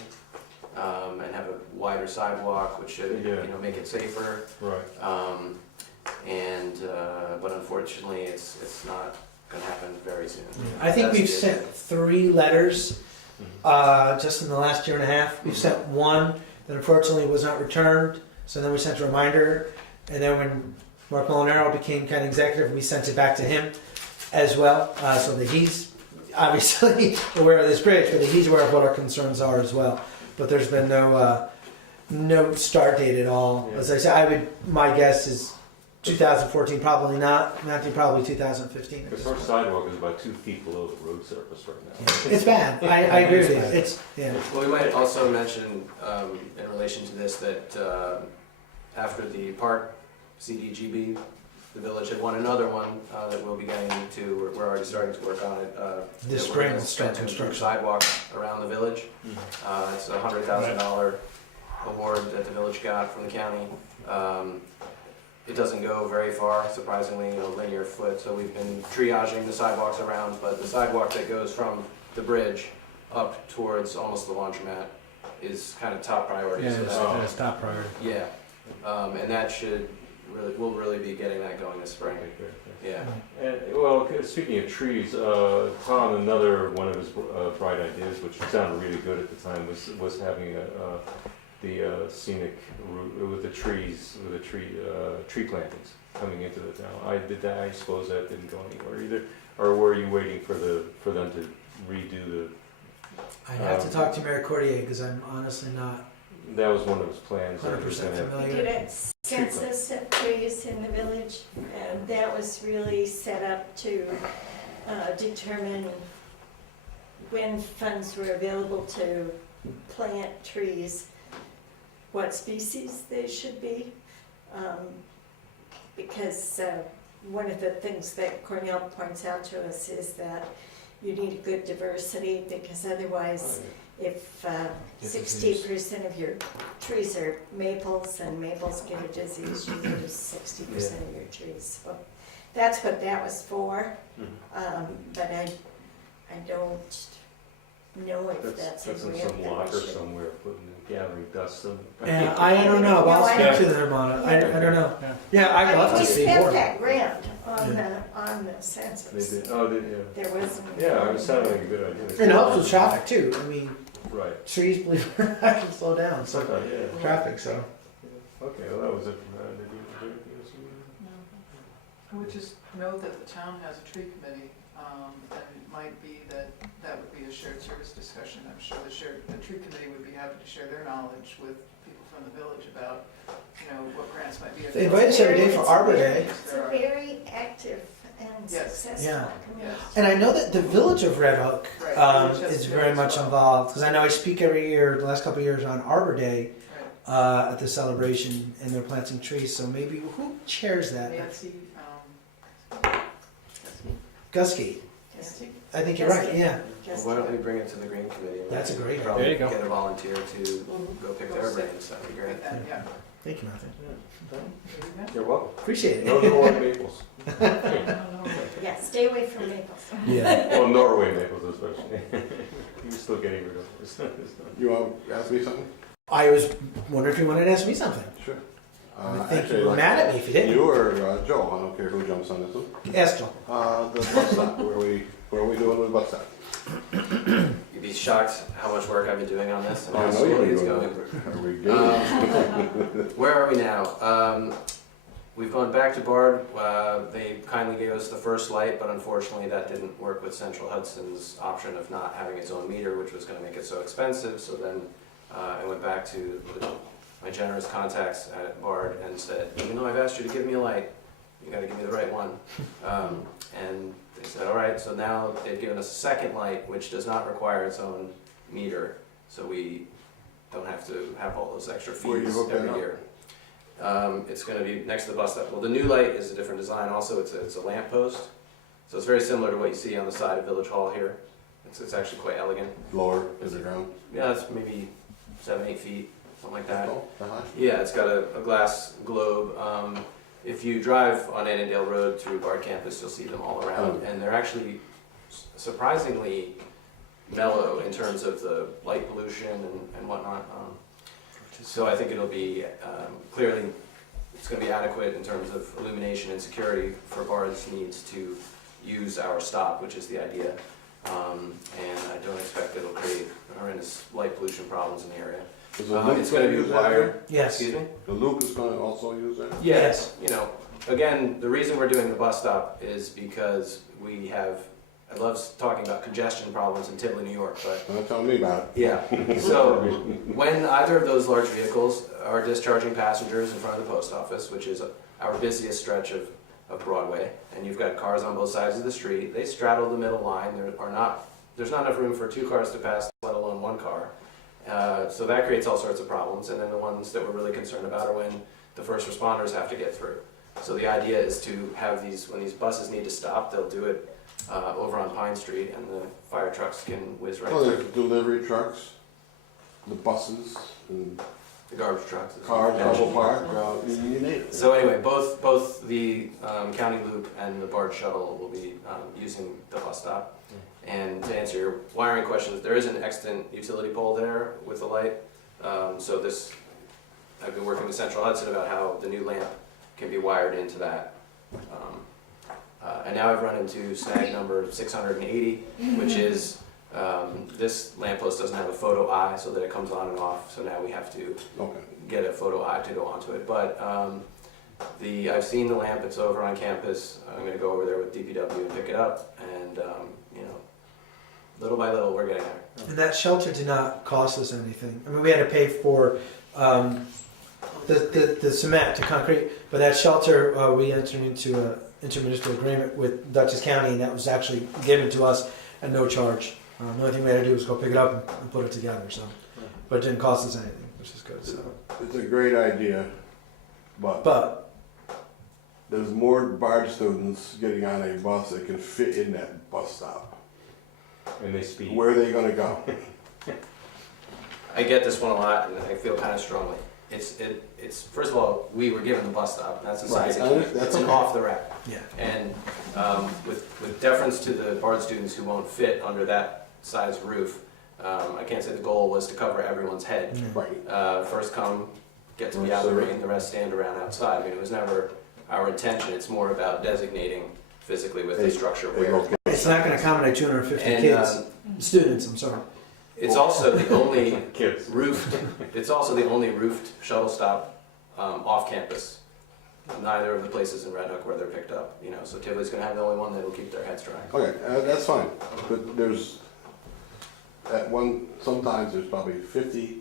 and have a wider sidewalk, which should make it safer. Right. But unfortunately, it's not going to happen very soon. I think we've sent 3 letters just in the last year and a half. We've sent one that unfortunately was not returned. So then we sent a reminder, and then when Mark Molinaro became county executive, we sent it back to him as well, so that he's obviously aware of this bridge, but that he's aware of what our concerns are as well. But there's been no start date at all. Yeah. As I said, my guess is 2014, probably not. Matthew, probably 2015. Because our sidewalk is about 2 feet below the road surface right now. It's bad. I agree with you. Well, we might also mention in relation to this that after the park CDGB, the village had won another one that we'll be getting into. We're already starting to work on it. This we're spring gonna we'll start spend to improve construction. sidewalks around the village. It's a $100,000 award that the village got from the county. It doesn't go very far, surprisingly, linear foot, so we've been triaging the sidewalks around, but the sidewalk that goes from the bridge up towards almost the laundromat is kind of top priority. Yeah, So that's top priority. yeah, and that we'll really be getting that going this spring. Yeah. And, well, speaking of trees, Tom, another one of his bright ideas, which sounded really good at the time, was having the scenic route with the trees, with the tree plantings coming into the town. I suppose that didn't go anywhere either, or were you waiting for them to redo the? I'd have to talk to Mayor Cordier because I'm honestly not That was one of his plans. that 100% he was gonna have- We familiar. did a census of trees in the village, and that was really set up to determine when funds were available to plant trees, what species they should be. Because one of the things that Cornell points out to us is that you need a good diversity, because otherwise, if 60% of your trees are maples and maples get a disease, you lose 60% of your trees. So that's what that was for, but I don't know if that's a That's in way some locker that we should. somewhere, putting gathering dust. Yeah, I don't know. But I'll No, I speak don't- to them on it. I don't know. Yeah. Yeah, I'd love to We see spent more. that grant on Yeah. the They census. did, oh, did, yeah. There wasn't. Yeah, it sounded like a good idea. It helps with traffic too. I mean, Right. trees, believe it or not, can slow down so Sometimes, yeah. traffic. So Okay, well, that was it from that. Did you do anything else? I would just note that the town has a tree committee, and it might be that that would be a shared service discussion. I'm sure the tree committee would be happy to share their knowledge with people from the village about, what grants might be. they invite us every day for Arbor Day. It's a very active and Yes. successful Yeah. community. And I know that the village of Red Hook Right, the village has is a very committee much as well. involved because I know I speak every year, the last couple of years on Arbor Day Right. at the celebration, and they're planting trees. So maybe who chairs that? Nancy, Gusky. Nancy? I think you're right. Yeah. Just- Why don't we bring it to the green committee? and That's a great probably idea. There you go. Get a volunteer to go pick their brains, that'd be great. Yeah. Thank you, Matthew. You're welcome. Appreciate No it. Norway maples. Yeah, stay away from maples. Yeah. Well, Norway maples especially. You're still getting rid of those. You want to ask me something? I was wondering if you wanted to ask me something. Sure. I think Actually, you were like, mad at me if you didn't. You or Joe, I don't care who jumps on this one. Ask Joel. The bus stop, where are we doing with the bus stop? You'd be shocked how much work I've been doing on this and I how know you've slowly been it's doing going. Are we good? Where are we now? We've gone back to Bard. They kindly gave us the first light, but unfortunately that didn't work with Central Hudson's option of not having its own meter, which was going to make it so expensive. So then I went back to my generous contacts at Bard and said, even though I've asked you to give me a light, you got to give me the right one. And they said, all right. So now they've given us a second light, which does not require its own meter. So we don't have to have all those extra Where you fees hook that every up? year. It's going to be next to the bus stop. Well, the new light is a different design. Also, it's a lamp post, so it's very similar to what you see on the side of Village Hall here. It's actually quite elegant. Lower, is it ground? Yeah, it's maybe 7-8 feet, something like that. Oh, that high? Yeah, it's got a glass globe. If you drive on Annandale Road through Bard Campus, you'll see them all around, and they're actually surprisingly mellow in terms of the light pollution and whatnot. So I think it'll be clearly, it's going to be adequate in terms of illumination and security for Bard's needs to use our stop, which is the idea. And I don't expect it'll create horrendous light pollution problems in the area. Is the Luke It's going to be use that wired. there? Yes. Excuse me? The Luke is gonna also use that? Yes. Again, the reason we're doing the bus stop is because we have, I love talking about congestion problems in Tivoli, New York, but Don't tell me about yeah. So when either of those large vehicles are discharging passengers in front of the post office, which is our busiest stretch of Broadway, and you've got cars on both sides of the street, they straddle the middle line. There's not enough room for 2 cars to pass, let alone 1 car. So that creates all sorts of problems. And then the ones that we're really concerned about are when the first responders have to get through. So the idea is to have when these buses need to stop, they'll do it over on Pine Street, and the fire trucks can whiz right Oh, through. there's delivery trucks, the buses, and The garbage trucks. as cars, you mentioned. double park, you name it. So anyway, both the county loop and the BART shuttle will be using the bus stop. And to answer your wiring questions, there is an extant utility pole there with the light. So I've been working with Central Hudson about how the new lamp can be wired into that. And now I've run into snag number 680, which is This lamppost doesn't have a photo eye so that it comes on and off, so now we have to Okay. get a photo eye to go onto it. But I've seen the lamp, it's over on campus. I'm gonna go over there with DPW and pick it up, and you know, little by little, we're getting there. And that shelter did not cost us anything. I mean, we had to pay for the cement to concrete, but that shelter, we entered into an intermunicipal agreement with Dutchess County, and that was actually given to us at no charge. The only thing we had to do was go pick it up and put it together. So, but it didn't cost us anything, which is good. So, It's a great idea, but there's more BARD students getting on a bus that can fit in that bus stop. And they speed. Where are they gonna go? I get this one a lot, and I feel kind of strongly. It's first of all, we were given the bus stop. That's a size. Right, It's that's an okay. off the rack. yeah. And with deference to the BARD students who won't fit under that size roof, I can't say the goal was to cover everyone's head. Right. First come, get to be out of the rain, the rest stand around outside. I mean, it was never our intention. It's more about designating physically with the structure They where. go- It's not going to accommodate 250 And kids, students. I'm sorry. it's also the only Kids. roofed. It's also the only roofed shuttle stop off campus. Neither of the places in Red Hook where they're picked up. You know, so Tivoli's going to have the only one that'll keep their heads dry. Okay, that's fine, but there's, sometimes there's probably 50,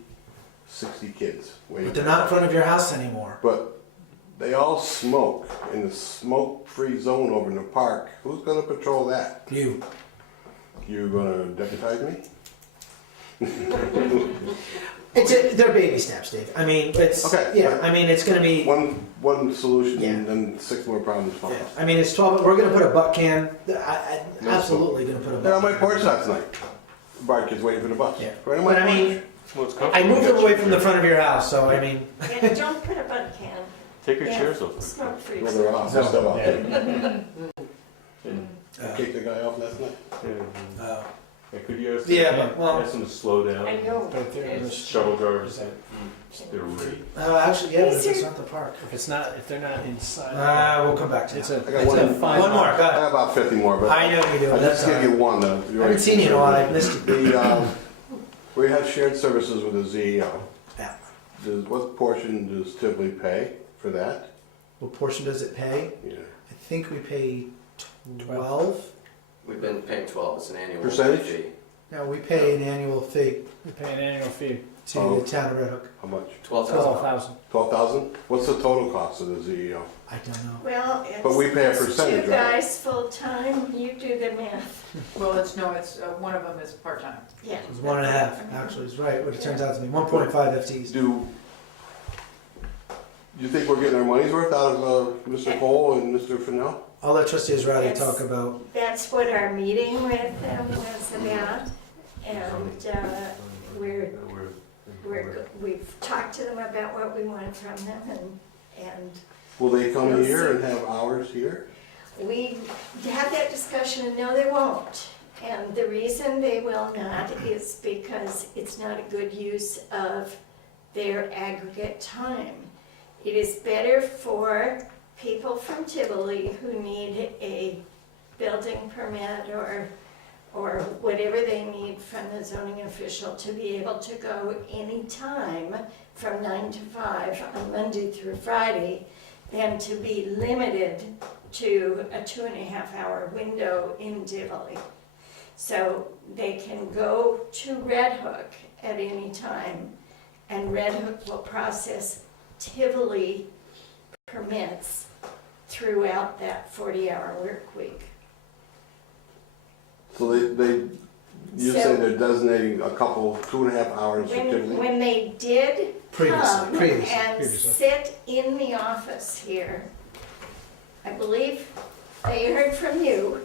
60 kids waiting. But they're not in front of your house anymore. But they all smoke in the smoke-free zone over in the park. Who's gonna patrol that? You. You gonna deputize me? They're baby steps, Dave. I mean, it's Okay. yeah. I mean, it's going to be. One solution Yeah. and then 6 more problems follow. Yeah. I mean, it's 12. We're going to put a butt can. Absolutely going to put a They're butt on my can. porch last night. BARD kids waiting for the bus. Yeah. Right on my But I porch. mean, Well, it's I comfortable. moved them away from the front of your house, so I mean. Yeah, don't put a bud can. Take your Yeah, chairs off. Smoke free. Well, they're off. They're still off. Uh, Kicked the guy off last night. uh, Yeah, could you ask, Yeah, but, well- ask them to slow down? I know. But they're in the Shuttle drivers, Is that- they're rude. actually, yeah, but These it's are- not the park. If they're not inside. We'll come back to It's that. a, I got it's a one- fine. One more. Go I ahead. have about 50 more, but I know you do. I'll That's just give you one. I haven't seen you in a while. I missed you. We have shared services with the ZEO. Yeah. What portion does Tivoli pay for that? What portion does it pay? Yeah. I think we pay 12. We've been paying 12. It's an annual Percentage? fee. No, we pay an annual fee We pay an annual fee, to Oh. the town of Red Hook. How much? $12,000. 12,000. 12,000? What's the total cost of the ZEO? I don't know. Well, But we pay a it's percentage, two right? guys full-time, you do the math. Well, it's one of them is part-time. Yeah. It's 1.5. Actually, it's right. What it turns out to be 1.5 FTs. Do you think we're getting our money's worth out of Mr. Cole and Mr. Fennell? I'll let Trustee Israeli Yes. talk about. That's what our meeting with them was about. And we've talked to them about what we want from them and Will they come We'll here see. and have hours here? we had that discussion and no, they won't. And the reason they will not is because it's not a good use of their aggregate time. It is better for people from Tivoli who need a building permit or whatever they need from the zoning official to be able to go anytime from 9 to 5 on Monday through Friday than to be limited to a 2.5-hour window in Tivoli. So they can go to Red Hook at any time, and Red Hook will process Tivoli permits throughout that 40-hour work week. So you So- say they're designating a couple, 2.5 hours for Tivoli? When they did come Previously. and sit in the office here, I believe they heard from you,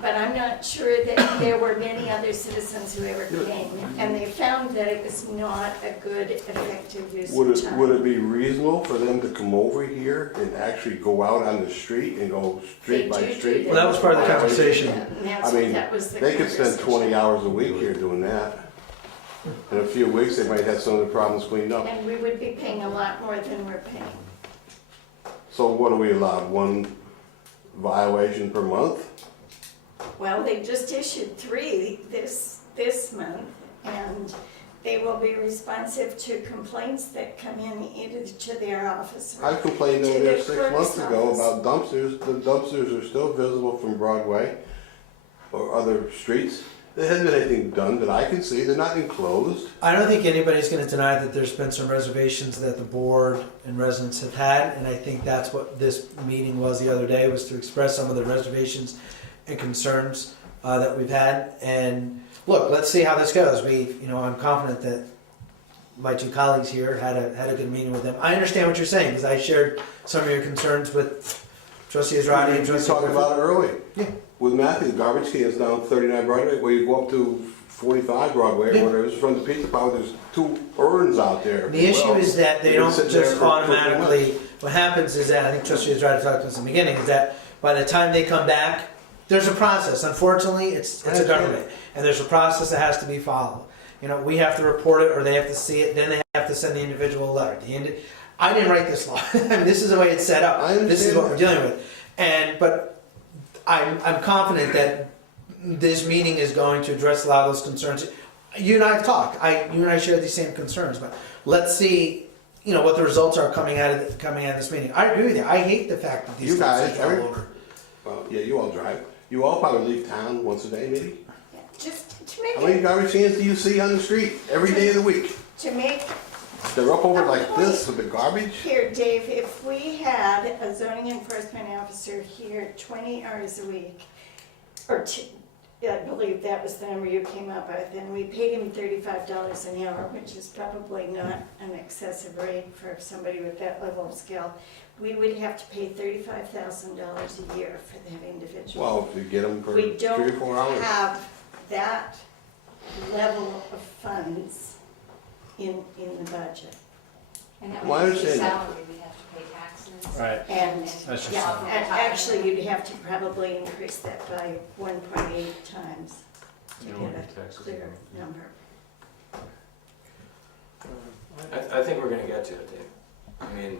but I'm not sure that there were many other citizens who ever came. And they found that it was not a good, effective use Would of it, time. would it be reasonable for them to come over here and actually go out on the street and go street by They do street? do Well, that was part of the conversation. And that's, I mean, that was the They could spend 20 conversation. hours a week here doing that. In a few weeks, they might have some of the problems cleaned up. And we would be paying a lot more than we're paying. So what are we allowed, 1 violation per month? Well, they just issued 3 this this month, and they will be responsive to complaints that come in either to their office or I complained over To there the 6 clerk's months ago office. about dumpsters. The dumpsters are still visible from Broadway or other streets. There hasn't been anything done that I can see. They're not enclosed. I don't think anybody's going to deny that there's been some reservations that the board and residents have had, and I think that's what this meeting was the other day, was to express some of the reservations and concerns that we've had. And look, let's see how this goes. I'm confident that my two colleagues here had a good meeting with them. I understand what you're saying, because I shared some of your concerns with Trustee Israedi and We Trustee talked Griffith. about it early. Yeah. With Matthew, the garbage cans down 39 Broadway, where you go up to 45 Broadway, Yeah. or whatever, it's from the pizza parlor, there's 2 urns out there. The issue is that they They've been don't sitting there just for 3 automatically, months. what happens is that, I think Trustee Israedi talked to us in the beginning, is that by the time they come back, there's a process. Unfortunately, it's a government, and there's a process that has to be followed. We have to report it, or they have to see it, then they have to send the individual a letter. I didn't write this law. I mean, this is the way it's set up. I understand This is what that. we're dealing with. But I'm confident that this meeting is going to address a lot of those concerns. You and I have talked. You and I share these same concerns, but let's see, what the results are coming out of this meeting. I agree with you. I hate the fact that these You guys, things are all over. Well, yeah, you all drive. You all probably leave town once a day, maybe? just to make How many it, garbage cans do you see on the street every day of the week? to make They're up over like this with the garbage? Here, Dave, if we had a zoning enforcement officer here 20 hours a week, I believe that was the number you came up with, and we paid him $35 an hour, which is probably not an excessive rate for somebody with that level of skill, we would have to pay $35,000 a year for that individual. Well, if you get them for We 3 don't or 4 hours. have that level of funds in the budget. And that Well, I would be understand that. salary, we'd have to pay taxes. Right. And, That's just yeah, something. and actually, you'd have to probably increase that by 1.8 times to You know, get a taxes. clear number. I think we're gonna get to it, Dave. I mean,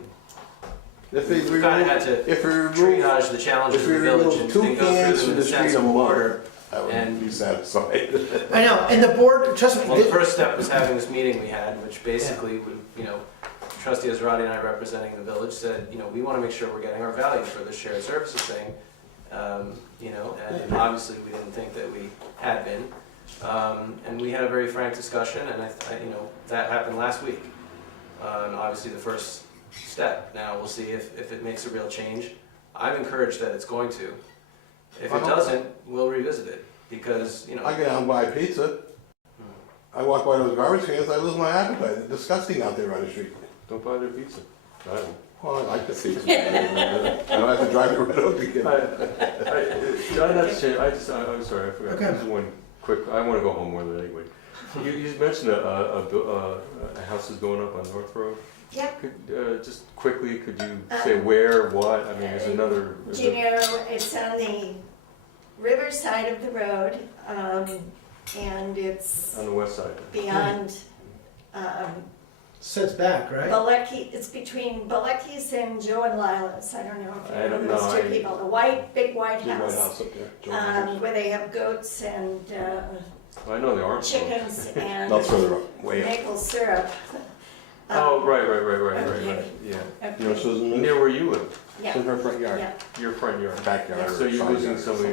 If they we kinda had remove, to if we remove, triage the challenges if of we the village remove and 2 then go cans through from them in the a street a sensible month, order. I would and- be satisfied. I know, and the board, trust me, Well, the first step was having this meeting we had, which basically, Trustee Israedi and I representing the village said, we want to make sure we're getting our value for the shared services thing. And obviously we didn't think that we had been. And we had a very frank discussion, and that happened last week. And obviously the first step. Now we'll see if it makes a real change. I'm encouraged that it's going to. If it doesn't, we'll revisit it, because, I get out and buy pizza. I walk by those garbage cans, I lose my appetite. They're disgusting out there on the street. Don't buy their pizza. I don't. Well, I like the pizza. I don't have to drive to Red Oak to get it. John, I'm sorry, I forgot. Okay. This is one quick, I want to go home more than anyway. You mentioned a house is going up on North Road. Yep. Just quickly, could you say where, what? I mean, there's another. Do you know, it's on the river side of the road, and it's On the west side. beyond sits back, right? Balecki, it's between Balecki's and Joe and Lila's. I don't know if I you know don't those know, two people. The big white Big white house, house up there. Joe where they have goats and I know the orange. chickens and Not further up, way up. maple syrup. Oh, right, okay. yeah. Okay. You know, Susan, lives? Near where you live, Yeah, It's in her front yard. yeah. your front yard. Backyard. So you're front losing yard. somebody.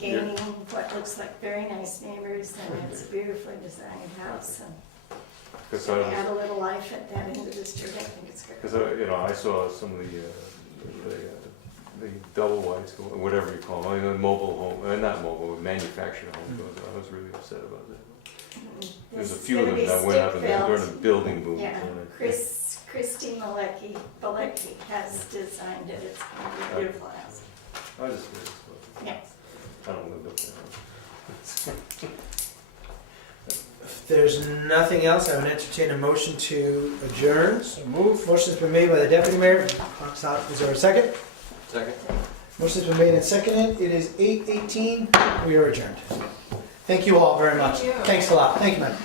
Gaining what looks like very nice neighbors, and it's a beautifully designed house, and Because to add a little life at that end of the street, I think it's great. I saw some of the double wides, or whatever you call them, mobile home, not mobile, manufactured home. I was really upset about that. There's a This is few of gonna them be that went up and they're stick-built. in a building boom. Yeah, Christy Malecki has designed it, it's gonna be a beautiful house. I was just curious. Yeah. I don't live up there. If there's nothing else, I would entertain a motion to adjourn. So move. Motion's been made by the deputy mayor. Clock's out. Is there a second? second. Motion's been made and seconded. It is 8:18. We are adjourned. Thank you all very much. Thank you. Thanks a lot. Thank you, man.